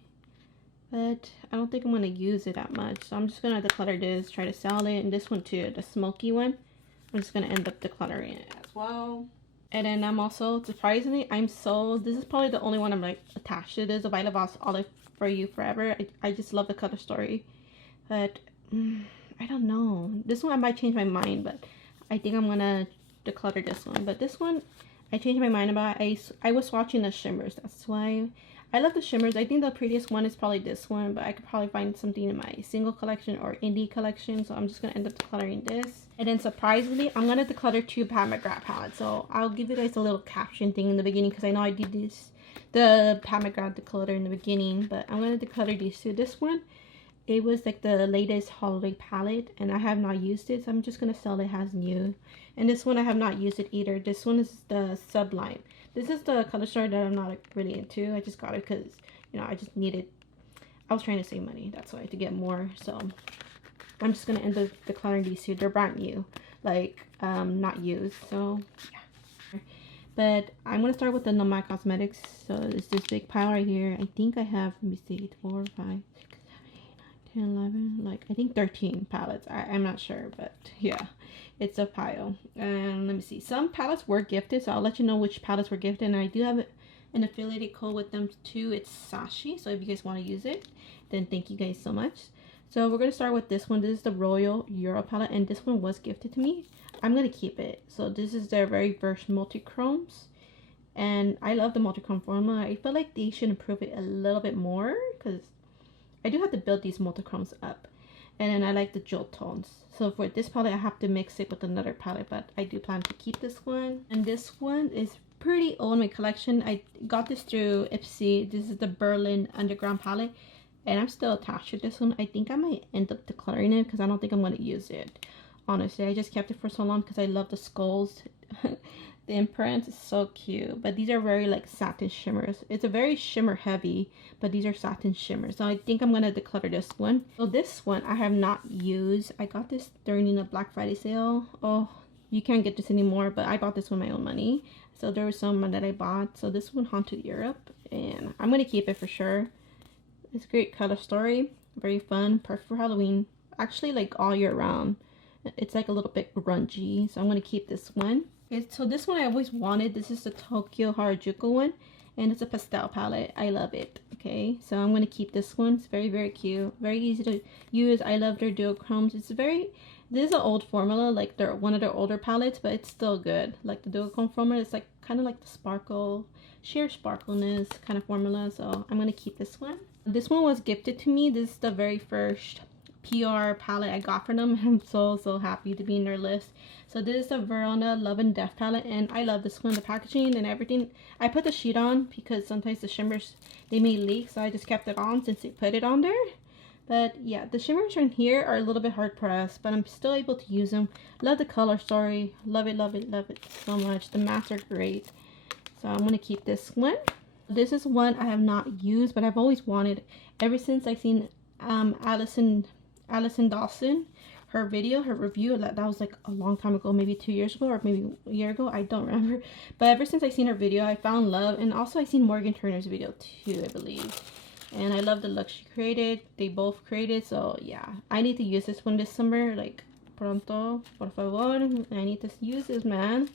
but I don't think I'm gonna use it that much, so I'm just gonna declutter this, try to sell it. And this one too, the smoky one, I'm just gonna end up decluttering it as well. And then I'm also, surprisingly, this is probably the only one I'm like attached to. This is a Violet Voss Olive For You Forever. I just love the color story, but I don't know, this one I might change my mind, but I think I'm gonna declutter this one. But this one I changed my mind about. I was watching the shimmers, that's why I love the shimmers. I think the prettiest one is probably this one, but I could probably find something in my single collection or indie collection, so I'm just gonna end up decluttering this. And then surprisingly, I'm gonna declutter 2 Pat McGrath palettes. So I'll give you guys a little caption thing in the beginning because I know I did the Pat McGrath declutter in the beginning, but I'm gonna declutter these two. This one, it was like the latest holiday palette, and I have not used it, so I'm just gonna sell it as new. And this one I have not used it either. This one is the Sublime. This is the color story that I'm not like really into. I just got it because, you know, I just needed, I was trying to save money, that's why, to get more. So I'm just gonna end up decluttering these two. They're brand new, like not used, so yeah. But I'm gonna start with the Nomad Cosmetics. So it's this big pile right here. I think I have, let me see, 4, 5, 6, 7, 8, 9, 10, 11, like I think 13 palettes. I'm not sure, but yeah, it's a pile. And let me see, some palettes were gifted, so I'll let you know which palettes were gifted. And I do have an affiliated code with them too. It's Sashi, so if you guys want to use it, then thank you guys so much. So we're going to start with this one. This is the Royal Euro palette, and this one was gifted to me. I'm going to keep it. So this is their very first multi-chromes, and I love the multi-chrome formula. I feel like they should improve it a little bit more because I do have to build these multi-chromes up. And then I like the jewel tones. So for this palette, I have to mix it with another palette, but I do plan to keep this one. And this one is pretty old in my collection. I got this through Ipsy. This is the Berlin Underground palette, and I'm still attached to this one. I think I might end up decluttering it because I don't think I'm going to use it. Honestly, I just kept it for so long because I love the skulls. The imprint is so cute, but these are very like satin shimmers. It's a very shimmer heavy, but these are satin shimmers. So I think I'm gonna declutter this one. So this one I have not used. I got this during a Black Friday sale. Oh, you can't get this anymore, but I bought this with my own money. So there was some that I bought. So this one Haunted Europe, and I'm gonna keep it for sure. It's a great color story, very fun, perfect for Halloween. Actually, like all year round. It's like a little bit grungy, so I'm gonna keep this one. Okay, so this one I always wanted. This is the Tokyo Harajuku one, and it's a pastel palette. I love it. Okay, so I'm gonna keep this one. It's very, very cute, very easy to use. I love their duochromes. This is an old formula, like they're one of their older palettes, but it's still good. Like the duochrome formula, it's like kind of like the sparkle, sheer sparkleness kind of formula. So I'm gonna keep this one. This one was gifted to me. This is the very first PR palette I got from them. I'm so happy to be in their list. So this is the Verona Love and Death palette, and I love this one. The packaging and everything. I put the sheet on because sometimes the shimmers, they may leak, so I just kept it on since they put it on there. But yeah, the shimmers in here are a little bit hard pressed, but I'm still able to use them. Love the color story. Love it, love it, love it so much. The mattes are great. So I'm gonna keep this one. This is one I have not used, but I've always wanted ever since I've seen Allison Dawson, her video, her review, that was like a long time ago, maybe 2 years ago or maybe a year ago, I don't remember. But ever since I seen her video, I found love. And also I seen Morgan Turner's video too, I believe. And I love the look she created. They both created. So yeah, I need to use this one this summer. Like, pronto, por favor. I need to use this, man.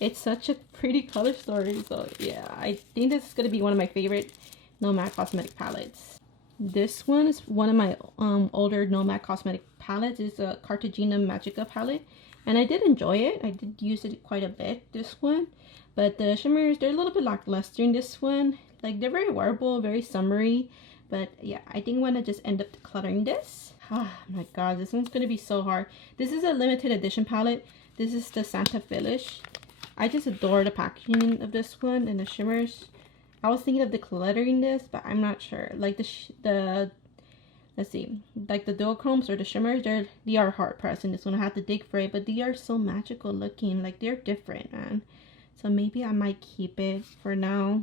It's such a pretty color story. So yeah, I think this is going to be one of my favorite Nomad Cosmetic palettes. This one is one of my older Nomad Cosmetic palettes. It's a Cartagena Magica palette. And I did enjoy it. I did use it quite a bit, this one. But the shimmers, they're a little bit lackluster in this one. Like, they're very wearable, very summery. But yeah, I think I'm going to just end up decluttering this. Oh my god, this one's going to be so hard. This is a limited edition palette. This is the Santa Village. I just adore the packaging of this one and the shimmers. I was thinking of decluttering this, but I'm not sure. Like let's see, like the duochromes or the shimmers, they are hard pressed in this one. I had to dig for it, but they are so magical looking. Like, they're different, man. So maybe I might keep it for now.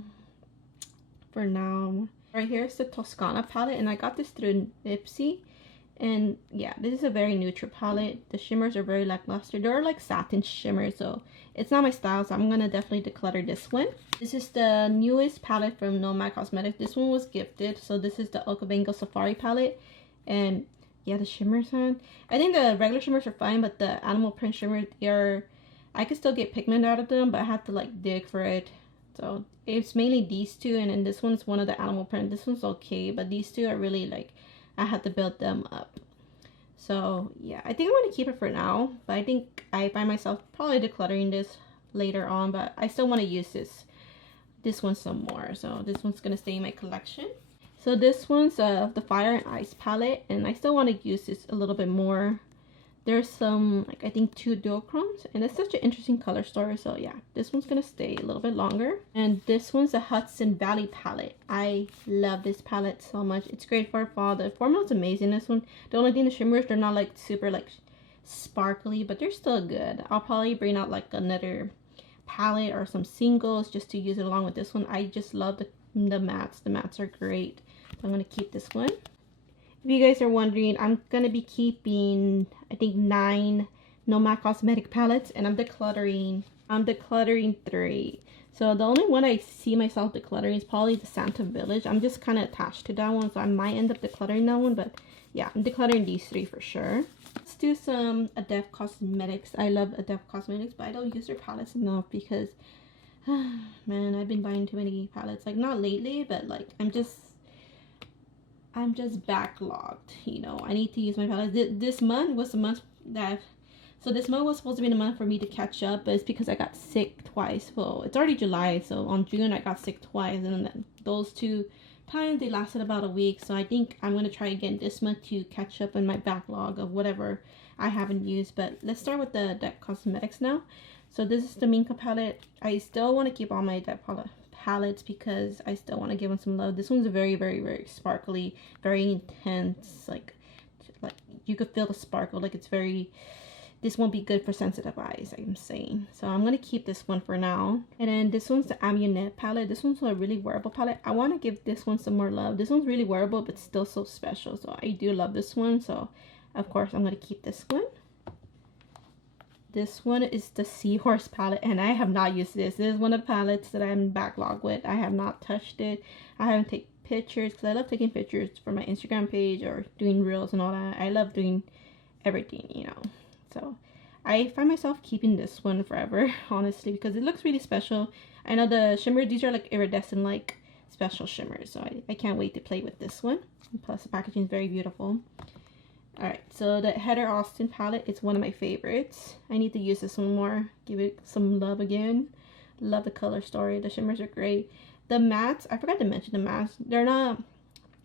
Right here is the Toscana palette, and I got this through Ipsy. And yeah, this is a very neutral palette. The shimmers are very lackluster. They're like satin shimmers, so it's not my style, so I'm gonna definitely declutter this one. This is the newest palette from Nomad Cosmetics. This one was gifted, so this is the Okavango Safari palette. And yeah, the shimmers, man, I think the regular shimmers are fine, but the animal print shimmers, I could still get pigment out of them, but I had to like dig for it. So it's mainly these two, and then this one's one of the animal print. This one's okay, but these two are really like, I had to build them up. So yeah, I think I'm going to keep it for now. But I think I find myself probably decluttering this later on. But I still want to use this one some more. So this one's going to stay in my collection. So this one's the Fire and Ice palette. And I still want to use this a little bit more. There's some, like, I think 2 duochromes, and it's such an interesting color story. So yeah, this one's gonna stay a little bit longer. And this one's a Hudson Valley palette. I love this palette so much. It's great for fall. The formula's amazing. This one, the only thing, the shimmers, they're not like super like sparkly, but they're still good. I'll probably bring out like another palette or some singles just to use it along with this one. I just love the mattes. The mattes are great. I'm gonna keep this one. If you guys are wondering, I'm gonna be keeping, I think, 9 Nomad Cosmetic palettes, and I'm decluttering 3. So the only one I see myself decluttering is probably the Santa Village. I'm just kind of attached to that one, so I might end up decluttering that one. But yeah, I'm decluttering these 3 for sure. Let's do some Adepth Cosmetics. I love Adepth Cosmetics, but I don't use their palettes enough because, man, I've been buying too many palettes. Like, not lately, but like I'm just backlogged, you know. I need to use my palette. This month was the month that so this month was supposed to be the month for me to catch up, but it's because I got sick twice. Well, it's already July, so on June I got sick twice, and then those 2 times they lasted about a week. So I think I'm going to try again this month to catch up on my backlog of whatever I haven't used. But let's start with the Adepth Cosmetics now. So this is the Minka palette. I still want to keep all my Adepth palettes because I still want to give them some love. This one's very, very, very sparkly, very intense. Like you could feel the sparkle. Like, it's very, this won't be good for sensitive eyes, I'm saying. So I'm gonna keep this one for now. And then this one's the Amunet palette. This one's a really wearable palette. I want to give this one some more love. This one's really wearable, but still so special. So I do love this one. So of course I'm gonna keep this one. This one is the Seahorse palette, and I have not used this. This is one of the palettes that I'm backlogged with. I have not touched it. I haven't taken pictures because I love taking pictures for my Instagram page or doing reels and all that. I love doing everything, you know. So I find myself keeping this one forever, honestly, because it looks really special. I know the shimmers, these are like iridescent, like special shimmers. So I can't wait to play with this one. And plus the packaging is very beautiful. Alright, so the Heather Austin palette is one of my favorites. I need to use this one more. Give it some love again. Love the color story. The shimmers are great. The mattes, I forgot to mention the mattes. They're not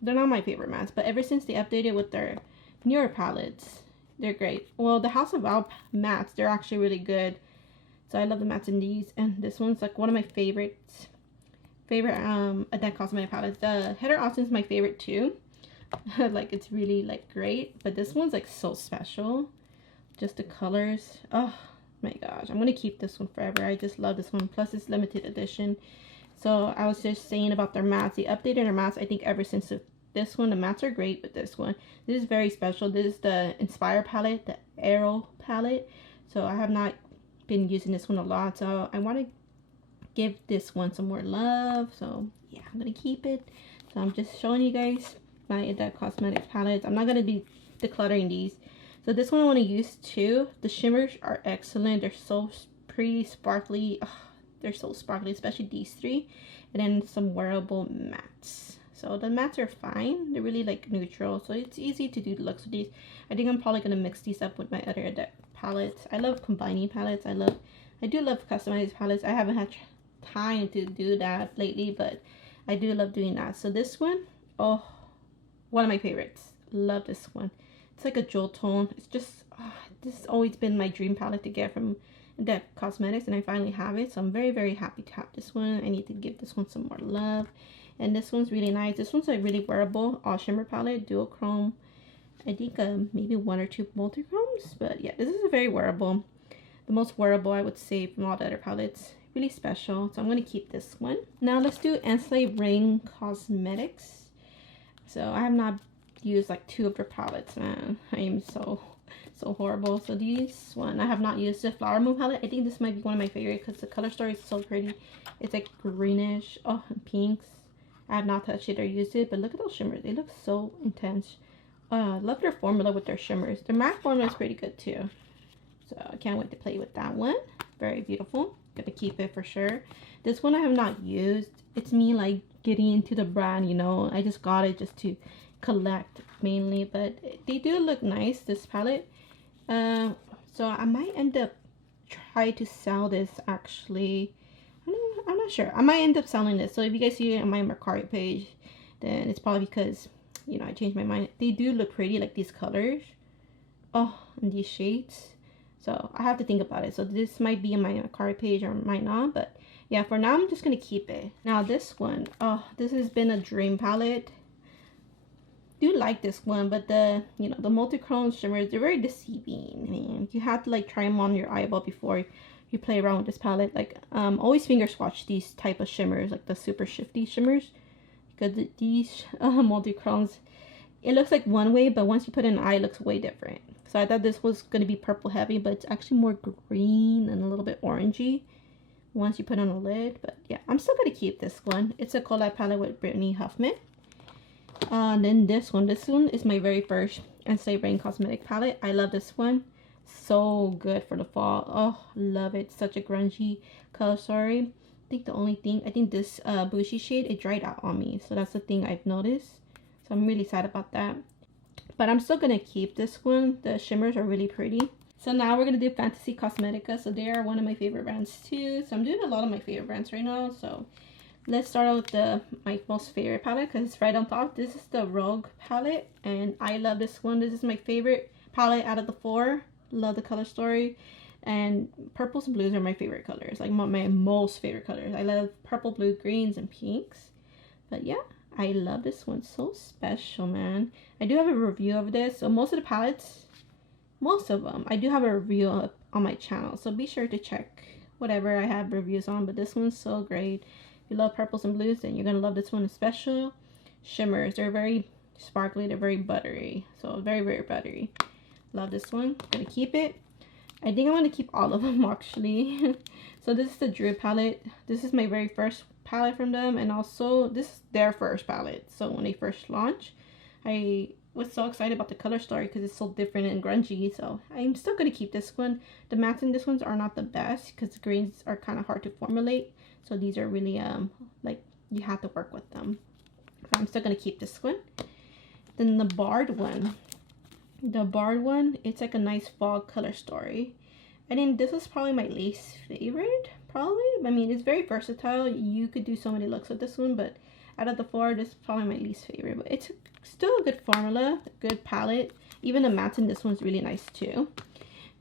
my favorite mattes, but ever since they updated with their newer palettes, they're great. Well, the House of Val mattes, they're actually really good. So I love the mattes in these. And this one's like one of my favorite Adepth Cosmetic palettes. The Heather Austin's my favorite too. Like, it's really like great, but this one's like so special. Just the colors, oh my gosh, I'm gonna keep this one forever. I just love this one. Plus it's limited edition. So I was just saying about their mattes, they updated their mattes I think ever since This one, the mattes are great, but this one, this is very special. This is the Inspire palette, the Arrow palette. So I have not been using this one a lot, so I want to give this one some more love. So yeah, I'm gonna keep it. So I'm just showing you guys my Adepth Cosmetics palettes. I'm not gonna be decluttering these. So this one I want to use too. The shimmers are excellent. They're so pretty, sparkly. Ugh, they're so sparkly, especially these three. And then some wearable mattes. So the mattes are fine. They're really like neutral, so it's easy to do the looks with these. I think I'm probably gonna mix these up with my other Adepth palettes. I love combining palettes. I do love customized palettes. I haven't had time to do that lately, but I do love doing that. So this one, oh, one of my favorites. Love this one. It's like a jewel tone. It's just, this has always been my dream palette to get from Adepth Cosmetics, and I finally have it. So I'm very, very happy to have this one. I need to give this one some more love. And this one's really nice. This one's a really wearable all shimmer palette, dual chrome. I think maybe one or two multi-chromes, but yeah, this is a very wearable. The most wearable, I would say, from all the other palettes. Really special. So I'm going to keep this one. Now let's do Ensley Rain Cosmetics. So I have not used like two of their palettes, man. I am so horrible. So this one, I have not used the Flower Moon palette. I think this might be one of my favorite because the color story is so pretty. It's like greenish, oh, and pinks. I have not touched it or used it, but look at those shimmers. They look so intense. I love their formula with their shimmers. Their matte formula is pretty good too. So I can't wait to play with that one. Very beautiful. Gonna keep it for sure. This one I have not used. It's me like getting into the brand, you know. I just got it just to collect mainly, but they do look nice, this palette. So I might end up try to sell this actually. I'm not sure. I might end up selling this. So if you guys see it on my Mercari page, then it's probably because, you know, I changed my mind. They do look pretty, like these colors. Oh, and these shades. So I have to think about it. So this might be on my Mercari page or might not. But yeah, for now I'm just going to keep it. Now this one. Oh, this has been a dream palette. Do like this one, but the, you know, the multi-chrome shimmers, they're very deceiving. I mean, you have to like try them on your eyeball before you play around with this palette. Like always finger swatch these type of shimmers, like the super shifty shimmers, because these multi-chromes, it looks like one way, but once you put it in an eye, it looks way different. So I thought this was going to be purple heavy, but it's actually more green and a little bit orangey once you put on a lid. But yeah, I'm still going to keep this one. It's a collab palette with Brittany Huffman. And then this one is my very first Ensley Rain Cosmetic palette. I love this one. So good for the fall. Oh, love it. Such a grungy color story. I think the only thing, I think this bushy shade, it dried out on me. So that's the thing I've noticed. So I'm really sad about that. But I'm still going to keep this one. The shimmers are really pretty. So now we're going to do Fantasy Cosmetica. So they are one of my favorite brands too. So I'm doing a lot of my favorite brands right now. So let's start out with my most favorite palette because it's right on top. This is the Rogue palette. And I love this one. This is my favorite palette out of the four. Love the color story. And purples and blues are my favorite colors. Like my most favorite colors. I love purple, blue, greens, and pinks. But yeah, I love this one. So special, man. I do have a review of this. So most of the palettes, most of them, I do have a review up on my channel. So be sure to check whatever I have reviews on. But this one's so great. If you love purples and blues, then you're going to love this one. Special shimmers. They're very sparkly. They're very buttery. So very, very buttery. Love this one. Gonna keep it. I think I'm gonna keep all of them actually. So this is the Drew palette. This is my very first palette from them, and also this is their first palette. So when they first launched, I was so excited about the color story because it's so different and grungy. So I'm still gonna keep this one. The mattes in this ones are not the best because the greens are kind of hard to formulate. So these are really like you have to work with them. But I'm still gonna keep this one. Then the Barred one. The Barred one, it's like a nice fall color story. I think this is probably my least favorite, probably. I mean, it's very versatile. You could do so many looks with this one, but out of the four, this is probably my least favorite. But it's still a good formula, a good palette. Even the mattes in this one's really nice too.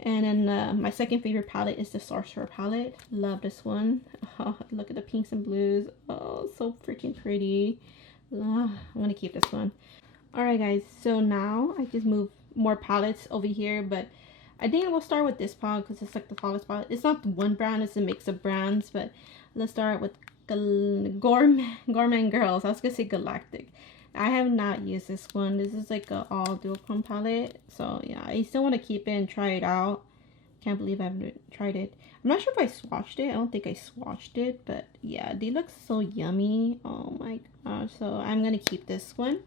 And then my second favorite palette is the Sorcerer palette. Love this one. Oh, look at the pinks and blues. Oh, so freaking pretty. Oh, I'm gonna keep this one. Alright guys, so now I just moved more palettes over here, but I think I will start with this palette because it's like the flawless palette. It's not one brand, it's a mix of brands, but let's start with Gourmet Girls. I was gonna say Galactic. I have not used this one. This is like a all duochrome palette. So yeah, I still want to keep it and try it out. Can't believe I haven't tried it. I'm not sure if I swatched it. I don't think I swatched it, but yeah, they look so yummy. Oh my gosh. So I'm gonna keep this one.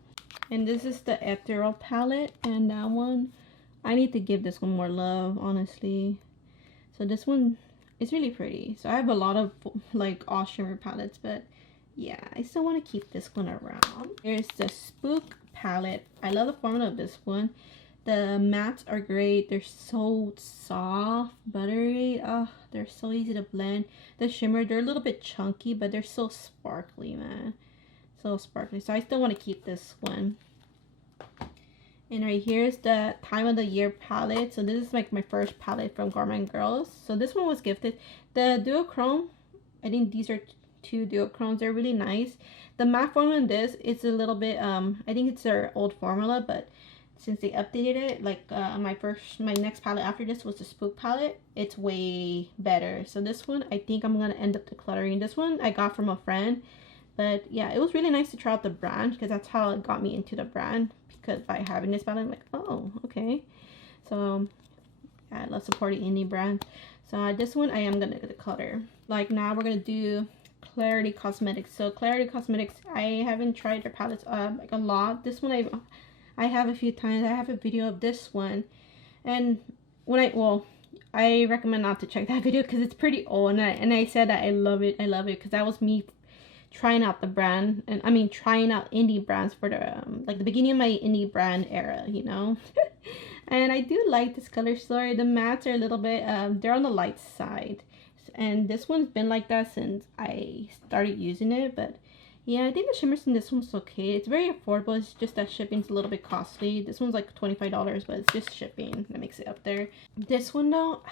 And this is the ethereal palette, and that one, I need to give this one more love, honestly. So this one is really pretty. So I have a lot of like all shimmer palettes, but yeah, I still want to keep this one around. Here's the Spook palette. I love the formula of this one. The mattes are great. They're so soft, buttery. Oh, they're so easy to blend. The shimmer, they're a little bit chunky, but they're so sparkly, man. So sparkly. So I still want to keep this one. And right here is the time of the year palette. So this is like my first palette from Gourmet Girls. So this one was gifted. The duochrome, I think these are two duochromes. They're really nice. The matte formula in this, it's a little bit, I think it's their old formula, but since they updated it, like my next palette after this was the Spook palette. It's way better. So this one, I think I'm gonna end up decluttering. This one I got from a friend, but yeah, it was really nice to try out the brand because that's how it got me into the brand. Because by having this palette, I'm like, oh, okay. So yeah, I love supporting indie brands. So this one I am gonna declutter. Like now we're gonna do Clarity Cosmetics. So Clarity Cosmetics, I haven't tried their palettes like a lot. This one I have a few times. I have a video of this one, and when I recommend not to check that video because it's pretty old, and I said that I love it because that was me trying out the brand, and I mean trying out indie brands for the like the beginning of my indie brand era, you know. And I do like this color story. The mattes are a little bit they're on the light side, and this one's been like that since I started using it. But yeah, I think the shimmers in this one's okay. It's very affordable. It's just that shipping's a little bit costly. This one's like $25, but it's just shipping that makes it up there. This one though,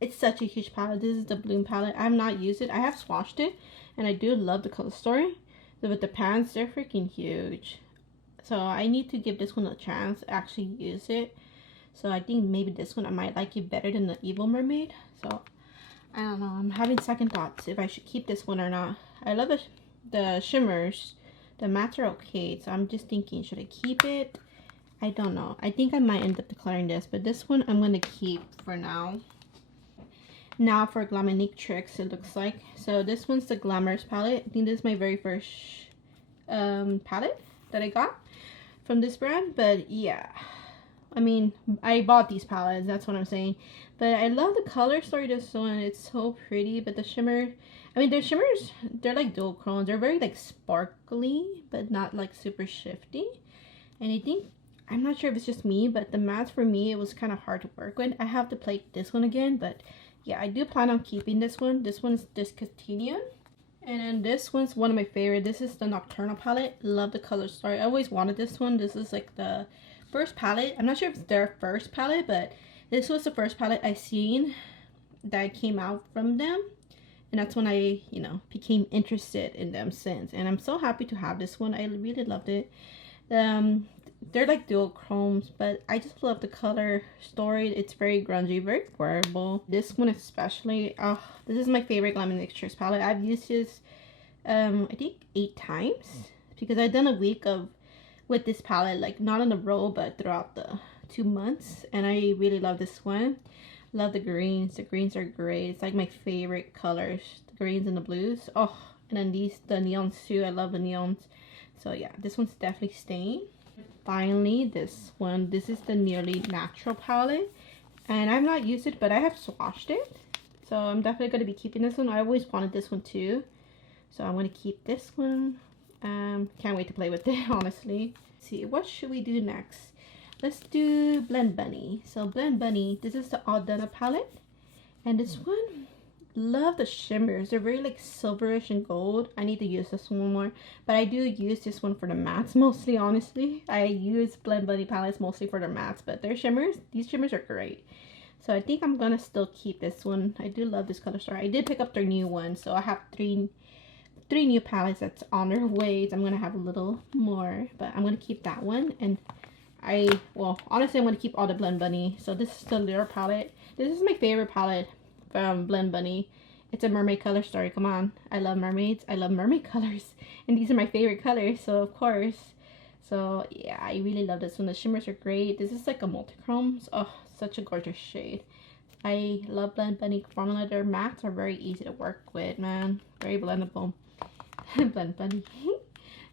it's such a huge palette. This is the Bloom palette. I have not used it. I have swatched it, and I do love the color story. With the pants, they're freaking huge. So I need to give this one a chance to actually use it. So I think maybe this one I might like it better than the Evil Mermaid. So I don't know. I'm having second thoughts if I should keep this one or not. I love the shimmers. The mattes are okay. So I'm just thinking, should I keep it? I don't know. I think I might end up declaring this, but this one I'm going to keep for now. Now for Glamonique tricks, it looks like. So this one's the Glamorous palette. I think this is my very first palette that I got from this brand. But yeah, I mean, I bought these palettes, that's what I'm saying. But I love the color story this one. It's so pretty. But the shimmer, I mean, the shimmers, they're like duochromes. They're very like sparkly, but not like super shifty. And I think, I'm not sure if it's just me, but the mattes for me, it was kind of hard to work with. I have to play this one again, but yeah, I do plan on keeping this one. This one's discontinued. And then this one's one of my favorite. This is the Nocturnal palette. Love the color story. I always wanted this one. This is like the first palette. I'm not sure if it's their first palette, but this was the first palette I seen that came out from them. And that's when I, you know, became interested in them since. And I'm so happy to have this one. I really loved it. They're like duochromes, but I just love the color story. It's very grungy, very wearable. This one especially, this is my favorite Glamonique palette. I've used this, I think 8 times because I've done a week with this palette, like not in a row, but throughout the 2 months. And I really love this one. Love the greens. The greens are great. It's like my favorite colors, the greens and the blues. Oh, and then the neons too. I love the neons. So yeah, this one's definitely staying. Finally, this one. This is the Nearly Natural palette, and I've not used it, but I have swatched it. So I'm definitely going to be keeping this one. I always wanted this one too, so I'm going to keep this one. Can't wait to play with it, honestly. Let's see, what should we do next? Let's do Blend Bunny. So Blend Bunny, this is the Oden palette, and this one, love the shimmers. They're very like silverish and gold. I need to use this one more, but I do use this one for the mattes mostly. Honestly, I use Blend Bunny palettes mostly for their mattes, but their shimmers, these shimmers are great. So I think I'm gonna still keep this one. I do love this color story. I did pick up their new one, so I have three new palettes that's on their way. I'm gonna have a little more, but I'm gonna keep that one. And honestly, I'm gonna keep all the Blend Bunny. So this is the Lure palette. This is my favorite palette from Blend Bunny. It's a mermaid color story. Come on, I love mermaids. I love mermaid colors, and these are my favorite colors, so of course. So yeah, I really love this one. The shimmers are great. This is like a multi-chrome. Oh, such a gorgeous shade. I love Blend Bunny formula. Their mattes are very easy to work with, man. Very blendable. Blend Bunny.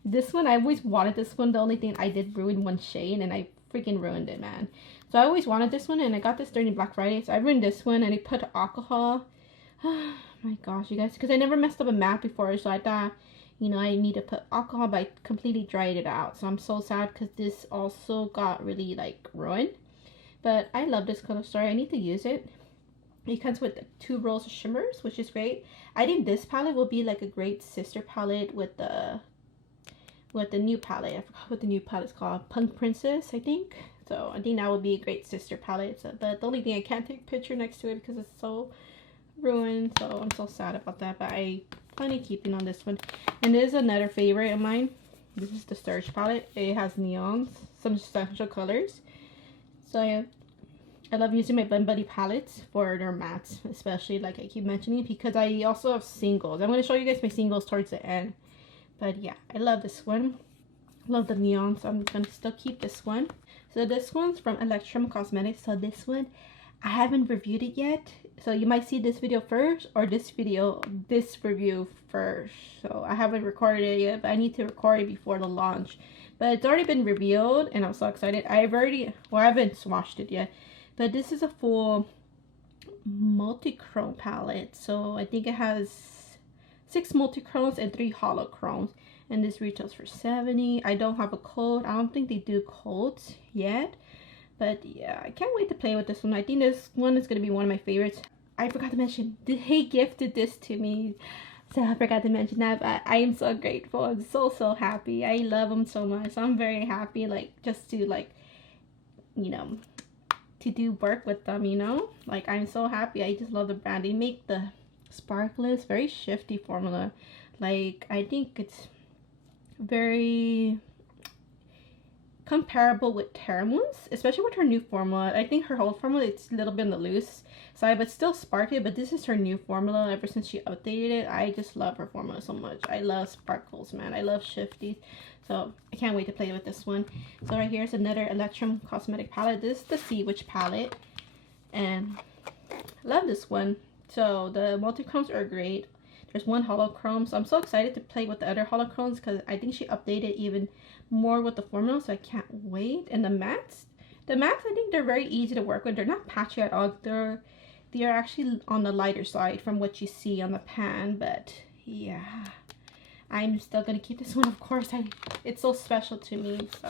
This one, I always wanted this one. The only thing, I did ruin one shade and I freaking ruined it, man. So I always wanted this one and I got this during Black Friday. So I ruined this one and I put alcohol. Oh my gosh, you guys. Because I never messed up a matte before. So I thought, you know, I need to put alcohol, but I completely dried it out. So I'm so sad because this also got really like ruined. But I love this color story. I need to use it. It comes with 2 rolls of shimmers, which is great. I think this palette will be like a great sister palette with the new palette. I forgot what the new palette's called. Punk Princess, I think. So I think that would be a great sister palette. So, but the only thing, I can't take a picture next to it because it's so ruined. So I'm so sad about that. But I plan on keeping on this one. And this is another favorite of mine. This is the Surge palette. It has neons, some special colors. So yeah. I love using my Blend Buddy palettes for their mattes, especially, like I keep mentioning, because I also have singles. I'm going to show you guys my singles towards the end. But yeah, I love this one. Love the neon, so I'm going to still keep this one. So this one's from Adepth Cosmetics. So this one, I haven't reviewed it yet. So you might see this video first or this review first. So I haven't recorded it yet, but I need to record it before the launch. But it's already been revealed and I'm so excited. I haven't swatched it yet. But this is a full multi-chrome palette. So I think it has 6 multi-chromes and 3 holochromes. And this retails for $70. I don't have a code. I don't think they do codes yet. But yeah, I can't wait to play with this one. I think this one is going to be one of my favorites. I forgot to mention, they gifted this to me. So I forgot to mention that, but I am so grateful. I'm so happy. I love them so much. So I'm very happy, like, just to, like, you know, to do work with them, you know. Like, I'm so happy. I just love the brand. They make the sparkless, very shifty formula. Like, I think it's very comparable with Terramoon's, especially with her new formula. I think her whole formula, it's a little bit on the loose side, but still sparkly. But this is her new formula. Ever since she updated it, I just love her formula so much. I love sparkles, man. I love shifties. So I can't wait to play with this one. So right here is another Adepth Cosmetic palette. This is the Sea Witch palette, and I love this one. So the multi-chromes are great. There's 1 holochrome, so I'm so excited to play with the other holochromes because I think she updated even more with the formula, so I can't wait. And the mattes, I think they're very easy to work with. They're not patchy at all. They're actually on the lighter side from what you see on the pan, but yeah, I'm still gonna keep this one, of course. It's so special to me, so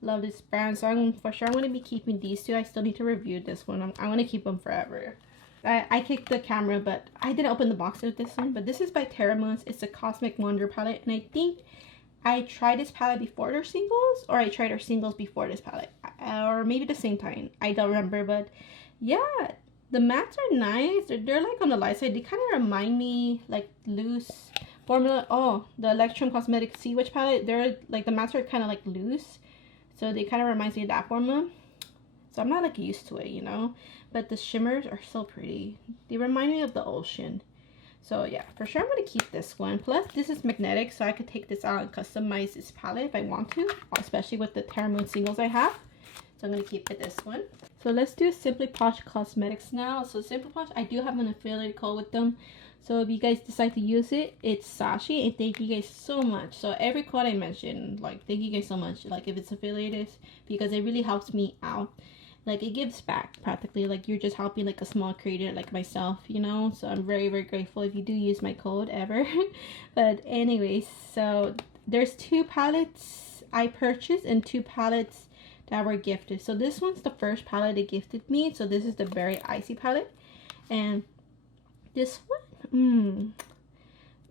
love this brand. So I'm gonna be keeping these 2. I still need to review this one. I'm gonna keep them forever. I kicked the camera, but I didn't open the box of this one. But this is by Terramoon's. It's a Cosmic Wonder palette, and I think I tried this palette before their singles, or I tried their singles before this palette, or maybe the same time. I don't remember, but yeah, the mattes are nice. They're like on the light side. They kind of remind me like loose formula. Oh, the Adepth Cosmetics Sea Witch palette. They're like, the mattes are kind of like loose, so they kind of reminds me of that formula. So I'm not like used to it, you know. But the shimmers are so pretty. They remind me of the ocean. So yeah, for sure I'm going to keep this one. Plus this is magnetic, so I could take this out and customize this palette if I want to, especially with the Terramoon singles I have. So I'm going to keep it this one. So let's do Simply Posh Cosmetics now. So Simply Posh, I do have an affiliate code with them. So if you guys decide to use it, it's Sashi, and thank you guys so much. So every code I mentioned, like, thank you guys so much. Like, if it's affiliated, because it really helps me out. Like, it gives back practically. Like, you're just helping like a small creator like myself, you know. So I'm very grateful if you do use my code ever. But anyways, so there's 2 palettes I purchased and 2 palettes that were gifted. So this one's the first palette they gifted me. So this is the Berry Icy palette, and this one,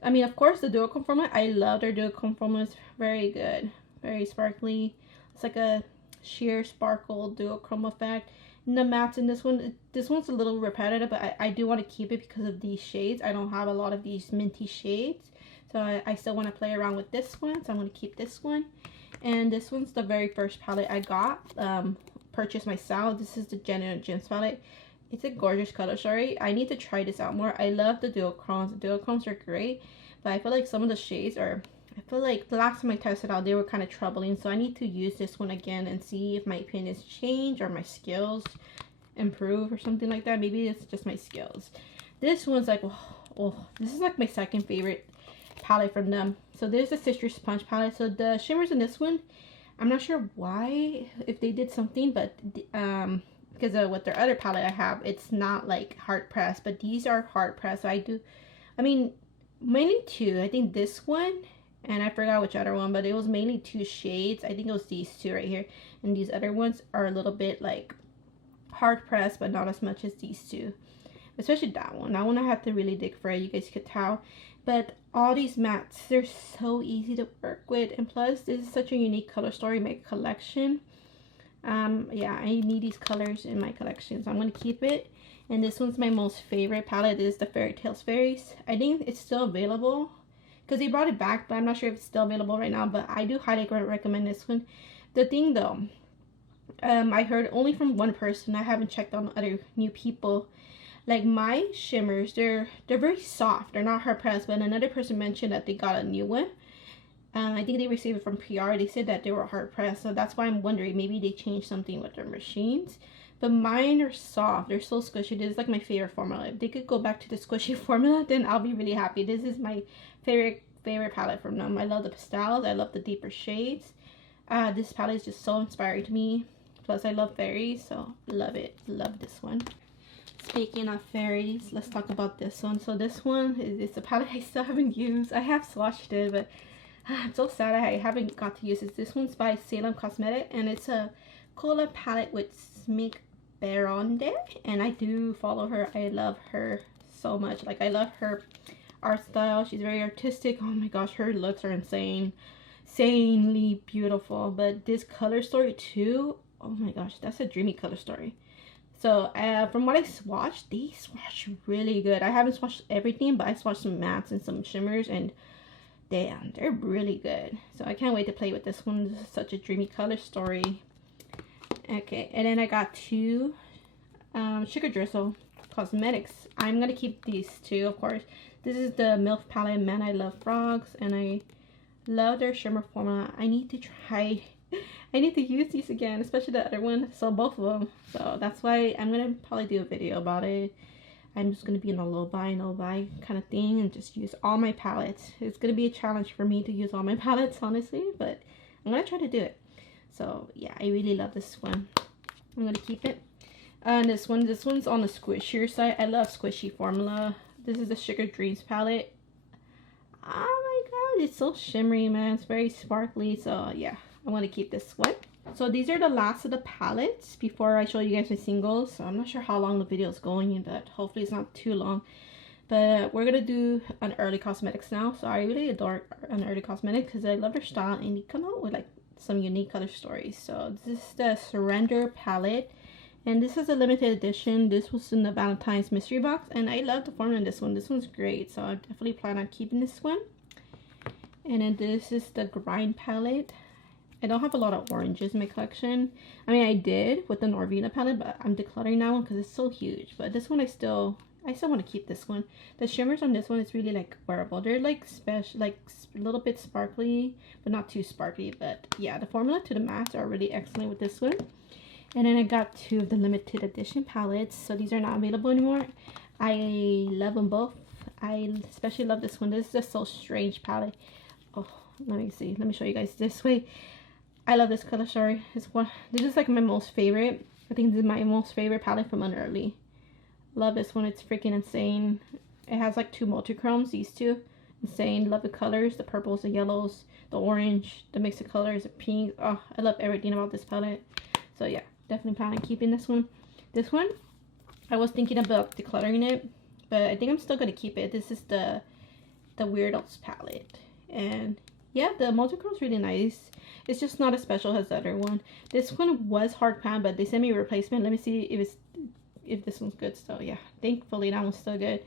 I mean, of course, the duochrome formula. I love their duochrome formula. It's very good, very sparkly. It's like a sheer sparkle duochrome effect. And the mattes in this one's a little repetitive, but I do want to keep it because of these shades. I don't have a lot of these minty shades, so I still want to play around with this one, so I'm going to keep this one. And this one's the very first palette I got, purchased myself. This is the Genuine Gems palette. It's a gorgeous color story. I need to try this out more. I love the duochromes. The duochromes are great, but I feel like some of the shades are I feel like the last time I tested out, they were kind of troubling. So I need to use this one again and see if my opinions change or my skills improve or something like that. Maybe it's just my skills. This one's like, oh, this is like my second favorite palette from them. So there's the Citrus Sponge palette. So the shimmers in this one, I'm not sure why, if they did something, but because with their other palette I have, it's not like hard pressed, but these are hard pressed. So I mean, mainly two. I think this one, and I forgot which other one, but it was mainly two shades. I think it was these two right here, and these other ones are a little bit like hard pressed, but not as much as these two. Especially that one. That one I have to really dig for it. You guys could tell. But all these mattes, they're so easy to work with, and plus this is such a unique color story in my collection. Yeah, I need these colors in my collection, so I'm gonna keep it. And this one's my most favorite palette. This is the Fairy Tales Fairies. I think it's still available because they brought it back, but I'm not sure if it's still available right now. But I do highly recommend this one. The thing though, I heard only from one person. I haven't checked on other new people. Like my shimmers, they're very soft. They're not hard pressed. But another person mentioned that they got a new one. I think they received it from PR. They said that they were hard pressed. So that's why I'm wondering, maybe they changed something with their machines. But mine are soft. They're so squishy. This is like my favorite formula. If they could go back to the squishy formula, then I'll be really happy. This is my favorite palette from them. I love the pastels. I love the deeper shades. This palette is just so inspiring to me. Plus I love fairies, so love it. Love this one. Speaking of fairies, let's talk about this one. So this one is a palette I still haven't used. I have swatched it, but I'm so sad I haven't got to use it. This one's by Salem Cosmetics, and it's a color palette with Smink Baronde, and I do follow her. I love her so much. Like, I love her art style. She's very artistic. Oh my gosh, her looks are insanely beautiful. But this color story too, oh my gosh, that's a dreamy color story. So from what I swatched, they swatch really good. I haven't swatched everything, but I swatched some mattes and some shimmers, and damn, they're really good. So I can't wait to play with this one. This is such a dreamy color story. Okay, and then I got two Sugar Drizzle Cosmetics. I'm gonna keep these two, of course. This is the MILF palette, Man I Love Frogs, and I love their shimmer formula. I need to try. I need to use these again, especially the other one. So both of them. So that's why I'm gonna probably do a video about it. I'm just gonna be in a low buy kind of thing and just use all my palettes. It's gonna be a challenge for me to use all my palettes, honestly, but I'm gonna try to do it. So yeah, I really love this one. I'm gonna keep it. And this one's on the squishier side. I love squishy formula. This is the Sugar Dreams palette. Oh my god, it's so shimmery, man. It's very sparkly. So yeah, I want to keep this one. So these are the last of the palettes before I show you guys my singles. So I'm not sure how long the video is going, but hopefully it's not too long. But we're gonna do Unearthly Cosmetics now. So I really adore Unearthly Cosmetics because I love their style, and they come out with like some unique color stories. So this is the Surrender palette, and this is a limited edition. This was in the Valentine's mystery box, and I love the formula in this one. This one's great, so I definitely plan on keeping this one. And then this is the Grind palette. I don't have a lot of oranges in my collection. I mean, I did with the Norvina palette, but I'm decluttering that one because it's so huge. But this one I still want to keep this one. The shimmers on this one is really like wearable. They're like special, like a little bit sparkly, but not too sparkly. But yeah, the formula to the mattes are really excellent with this one. And then I got two of the limited edition palettes. So these are not available anymore. I love them both. I especially love this one. This is a So Strange palette. Oh, let me see. Let me show you guys this way. I love this color story. This is like my most favorite. I think this is my most favorite palette from Unearthly. Love this one. It's freaking insane. It has like two multi-chromes, these two. Insane. Love the colors, the purples, the yellows, the orange, the mix of colors, the pink. Oh, I love everything about this palette. So yeah, definitely plan on keeping this one. This one, I was thinking about decluttering it, but I think I'm still gonna keep it. This is the Weirdos palette, and yeah, the multi-chrome's really nice. It's just not as special as the other one. This one was hard pan, but they sent me a replacement. Let me see if this one's good. So yeah, thankfully that one's still good.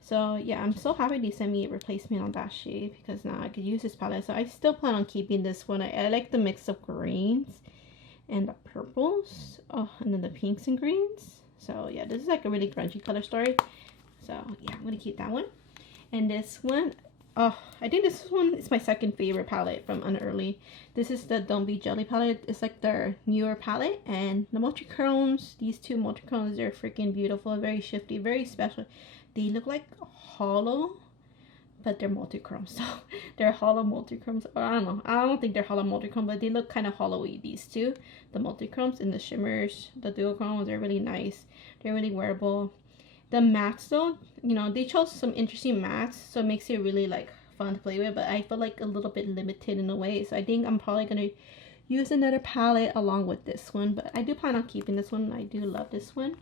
So yeah, I'm so happy they sent me a replacement on that shade because now I could use this palette. So I still plan on keeping this one. I like the mix of greens and the purples. Oh, and then the pinks and greens. So yeah, this is like a really grungy color story. So yeah, I'm gonna keep that one. And this one, Oh, I think this one is my second favorite palette from Unearthly. This is the Don't Be Jelly palette. It's like their newer palette, and the multichromes, these two multichromes, they're freaking beautiful, very shifty, very special. They look like hollow, but they're multichrome, so they're hollow multichromes. Or I don't know, I don't think they're hollow multichrome, but they look kind of hollowy, these two, the multichromes. And the shimmers, the duochromes, are really nice. They're really wearable. The mattes though, you know, they chose some interesting mattes, so it makes it really like fun to play with, but I feel like a little bit limited in a way. So I think I'm probably gonna use another palette along with this one, but I do plan on keeping this one. I do love this one.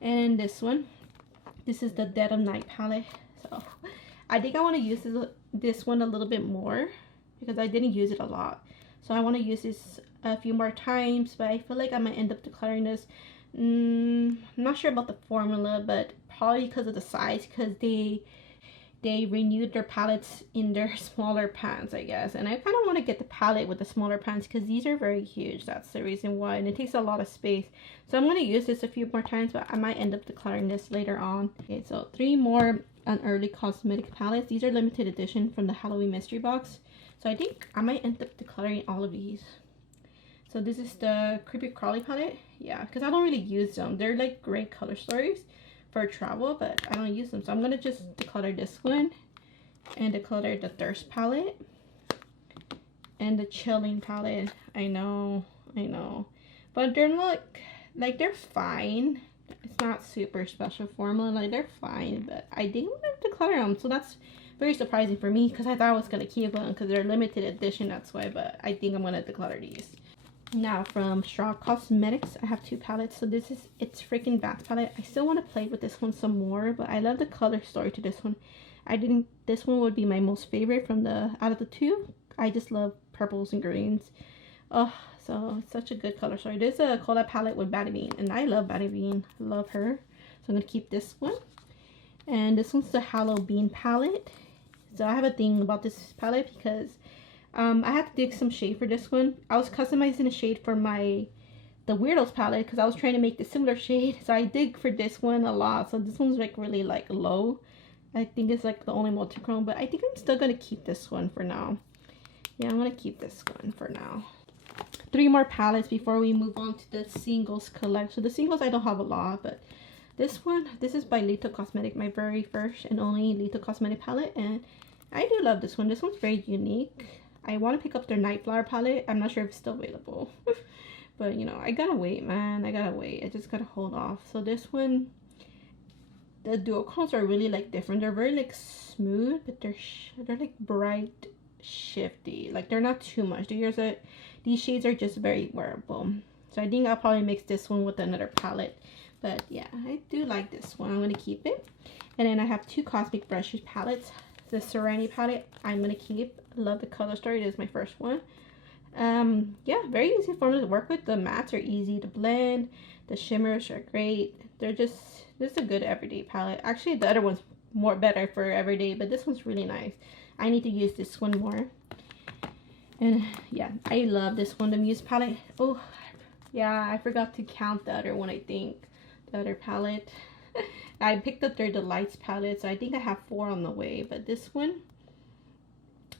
And this one, this is the Dead of Night palette. So I think I want to use this one a little bit more because I didn't use it a lot. So I want to use this a few more times, but I feel like I might end up decluttering this. I'm not sure about the formula, but probably because of the size, because they renewed their palettes in their smaller pans, I guess. And I kind of want to get the palette with the smaller pans because these are very huge. That's the reason why, and it takes a lot of space. So I'm going to use this a few more times, but I might end up decluttering this later on. Okay, so 3 more Unearthly Cosmetic palettes. These are limited edition from the Halloween mystery box, so I think I might end up decluttering all of these. So this is the Creepy Crawly palette. Yeah, because I don't really use them. They're like great color stories for travel, but I don't use them. So I'm going to just declutter this one and declutter the Thirst palette and the Chilling palette. I know. But they're not, like they're fine. It's not super special formula. Like they're fine, but I think I'm going to declutter them. So that's very surprising for me because I thought I was going to keep them because they're limited edition. That's why, but I think I'm going to declutter these. Now from Straw Cosmetics, I have 2 palettes. So this is It's Freaking Bats palette. I still want to play with this one some more, but I love the color story to this one. This one would be my most favorite from out of the 2. I just love purples and greens. Oh, so it's such a good color story. There's a collab palette with Batty Bean, and I love Batty Bean. Love her. So I'm going to keep this one. And this one's the Halloween palette. So I have a thing about this palette because I had to dig some shade for this one. I was customizing a shade for the Weirdos palette because I was trying to make the similar shade. So I dig for this one a lot. So this one's like really like low. I think it's like the only multichrome, but I think I'm still going to keep this one for now. Yeah, I'm going to keep this one for now. 3 more palettes before we move on to the singles collection. The singles I don't have a lot, but this is by Little Cosmetics, my very first and only Little Cosmetics palette, and I do love this one. This one's very unique. I want to pick up their Nightflower palette. I'm not sure if it's still available. But, you know, I gotta wait, man. I gotta wait. I just gotta hold off. So this one, the duochromes are really, like, different. They're very, like, smooth, but they're like, bright, shifty. Like, they're not too much. These shades are just very wearable. So I think I'll probably mix this one with another palette. But, yeah, I do like this one. I'm gonna keep it. And then I have 2 Cosmic Brushes palettes. The Serenity palette I'm gonna keep. Love the color story. It is my first one. Yeah, very easy for me to work with. The mattes are easy to blend. The shimmers are great. This is a good everyday palette. Actually, the other one's better for everyday, but this one's really nice. I need to use this one more. And yeah, I love this one, the Muse palette. Oh yeah, I forgot to count the other one. I think the other palette. I picked up their Delights palette, so I think I have 4 on the way. But this one,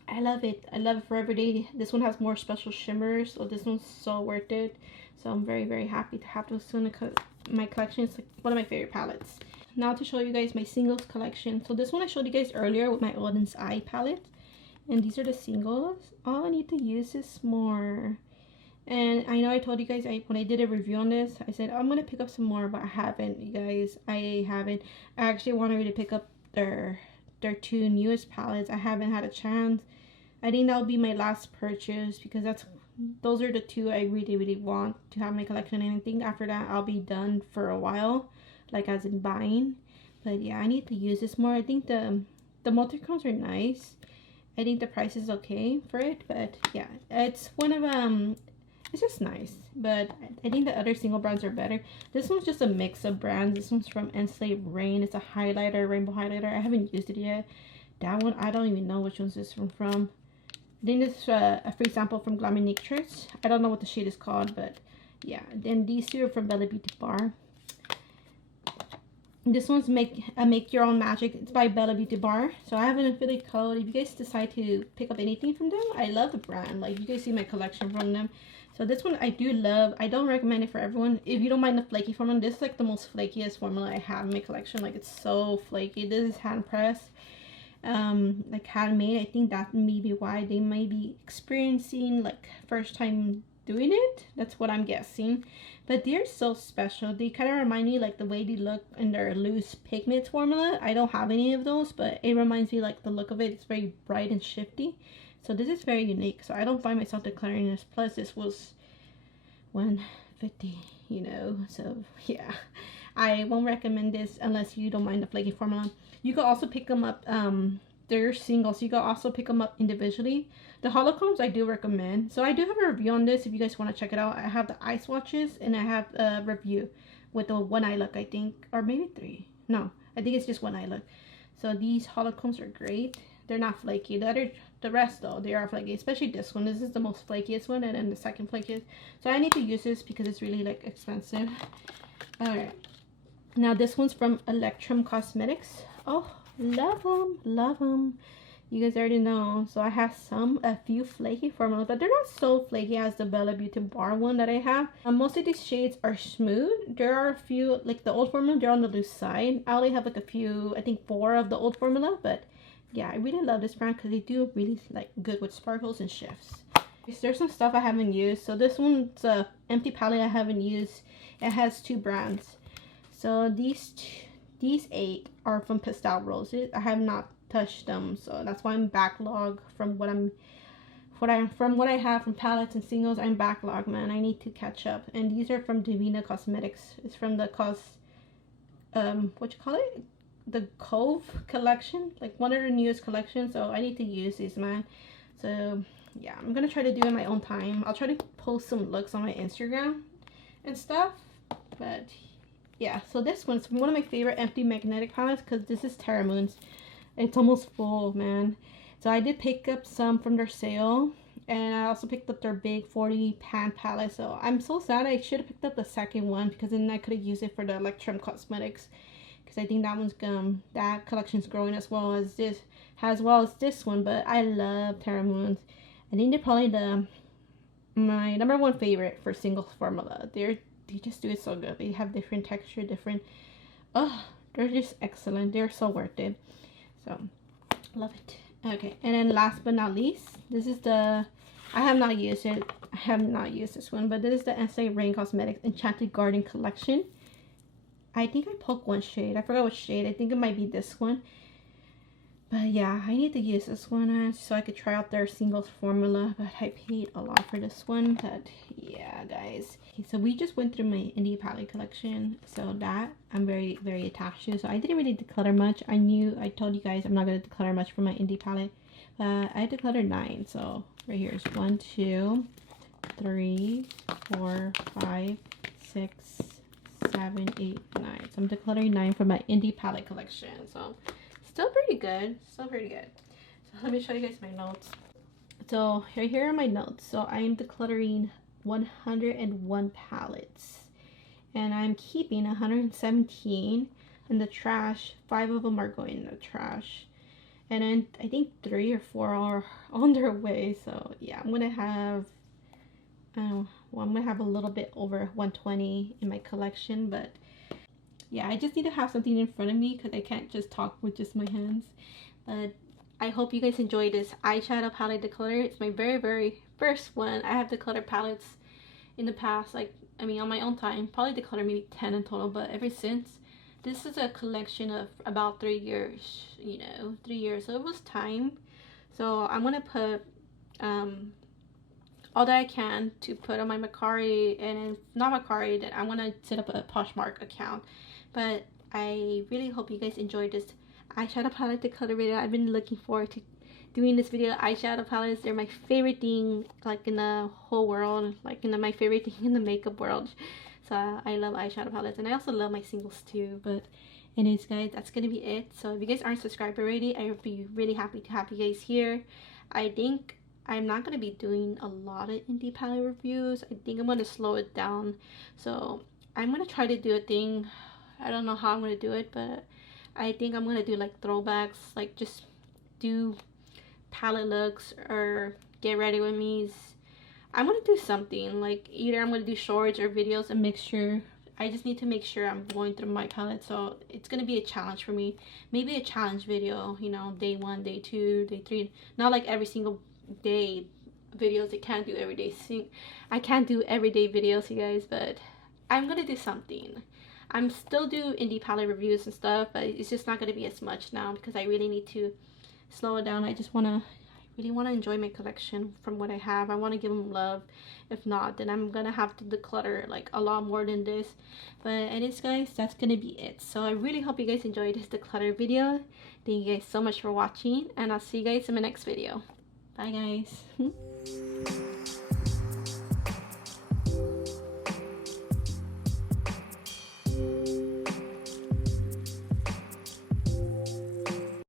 I love it. I love it for everyday. This one has more special shimmers, so this one's so worth it. So I'm very, very happy to have this in my collection. It's like one of my favorite palettes. Now to show you guys my singles collection. So this one I showed you guys earlier with my Oden's Eye palette. And these are the singles. All I need to use is more. And I know I told you guys when I did a review on this, I said I'm going to pick up some more, but I haven't, you guys. I haven't. I actually wanted to pick up their 2 newest palettes. I haven't had a chance. I think that'll be my last purchase because those are the 2 I really, really want to have in my collection. And I think after that I'll be done for a while, like as in buying. But yeah, I need to use this more. I think the multichromes are nice. I think the price is okay for it, but yeah, it's one of it's just nice. But I think the other single brands are better. This one's just a mix of brands. This one's from Enslaved Rain. It's a highlighter, rainbow highlighter. I haven't used it yet. That one, I don't even know which one's this one from. I think this is a free sample from Glamonics. I don't know what the shade is called, but yeah. Then these 2 are from Bella Beauty Bar. This one's Make Your Own Magic. It's by Bella Beauty Bar. So I have an affiliate code. If you guys decide to pick up anything from them, I love the brand. Like, you guys see my collection from them. So this one I do love. I don't recommend it for everyone. If you don't mind the flaky formula, this is like the most flakiest formula I have in my collection. Like, it's so flaky. This is hand pressed, like handmade. I think that may be why they might be experiencing like first time doing it. That's what I'm guessing. But they're so special. They kind of remind me like the way they look in their loose pigments formula. I don't have any of those, but it reminds me like the look of it. It's very bright and shifty. So this is very unique. So I don't find myself declaring this. Plus this was $150, you know. So yeah, I won't recommend this unless you don't mind the flaky formula. You can also pick them up. They're singles. You can also pick them up individually. The holocombs I do recommend. So I do have a review on this if you guys want to check it out. I have the eye swatches and I have a review with the one eye look, I think, or maybe 3. No, I think it's just one eye look. So these holocombs are great. They're not flaky. The rest though, they are flaky. Especially this one. This is the most flakiest one, and then the second flakiest. So I need to use this because it's really like expensive. All right. Now this one's from Adepth Cosmetics. Oh, love them, love them. You guys already know. So I have a few flaky formulas, but they're not so flaky as the Bella Beauty Bar one that I have. Most of these shades are smooth. There are a few, like the old formula, they're on the loose side. I only have like a few, I think 4 of the old formula, but yeah, I really love this brand because they do really like good with sparkles and shifts. There's some stuff I haven't used. So this one's a empty palette I haven't used. It has 2 brands. So these 8 are from Pastel Roses. I have not touched them, so that's why I'm backlog from what I have from palettes and singles. I'm backlog, man. I need to catch up. And these are from Dominique Cosmetics. It's from the what you call it, the Cove collection, like one of the newest collections. So I need to use these, man. So yeah, I'm gonna try to do it in my own time. I'll try to post some looks on my Instagram and stuff. But yeah, so this one's one of my favorite empty magnetic palettes because this is Terra Moon's. It's almost full, man. So I did pick up some from their sale, and I also picked up their big 40 pan palette. So I'm so sad. I should have picked up the second one because then I could have used it for the Adepth Cosmetics, because I think that one's that collection's growing as well as this one. But I love Terra Moon's. I think they're probably my number 1 favorite for single formula. They just do it so good. They have different texture, they're just excellent. They're so worth it. So love it. Okay, and then last but not least, this is I have not used it. I have not used this one, but this is the Estee Rain Cosmetics Enchanted Garden collection. I think I poked one shade. I forgot what shade. I think it might be this one. But yeah, I need to use this one so I could try out their singles formula. But I paid a lot for this one. But yeah, guys. Okay, so we just went through my indie palette collection. So that I'm very, very attached to. So I didn't really declutter much. I told you guys I'm not going to declutter much for my indie palette. But I decluttered 9. So right here is 1, 2, 3, 4, 5, 6, 7, 8, 9. So I'm decluttering 9 for my indie palette collection. So still pretty good. Still pretty good. So let me show you guys my notes. So here are my notes. So I am decluttering 101 palettes. And I'm keeping 117 in the trash. 5 of them are going in the trash. And then I think 3 or 4 are on their way. So yeah, I'm gonna have I'm gonna have a little bit over 120 in my collection, but yeah, I just need to have something in front of me because I can't just talk with just my hands. But I hope you guys enjoyed this eyeshadow palette declutter. It's my very, very first one. I have decluttered palettes in the past, like, I mean, on my own time. Probably decluttered maybe 10 in total, but ever since. This is a collection of about 3 years, you know, 3 years. So it was time. So I'm going to put all that I can to put on my Macari, and if not Macari, then I want to set up a Poshmark account. But I really hope you guys enjoyed this eyeshadow palette declutter video. I've been looking forward to doing this video. Eyeshadow palettes, they're my favorite thing, like, in the whole world, like, my favorite thing in the makeup world. So I love eyeshadow palettes, and I also love my singles too. But anyways, guys, that's gonna be it. So if you guys aren't subscribed already, I would be really happy to have you guys here. I think I'm not gonna be doing a lot of indie palette reviews. I think I'm gonna slow it down. So I'm gonna try to do a thing I don't know how I'm gonna do it, but I think I'm gonna do like throwbacks, like just do palette looks or get ready with me's. I'm gonna do something like either I'm gonna do shorts or videos, a mixture. I just need to make sure I'm going through my palette, so it's gonna be a challenge for me. Maybe a challenge video, you know, day 1, day 2, day 3. Not like every single day videos. I can't do everyday. I can't do everyday videos, you guys, but I'm gonna do something. I'm still do indie palette reviews and stuff, but it's just not gonna be as much now because I really need to slow it down. I really want to enjoy my collection from what I have. I want to give them love. If not, then I'm gonna have to declutter like a lot more than this. But anyways, guys, that's gonna be it. So I really hope you guys enjoyed this declutter video. Thank you guys so much for watching, and I'll see you guys in my next video. Bye, guys.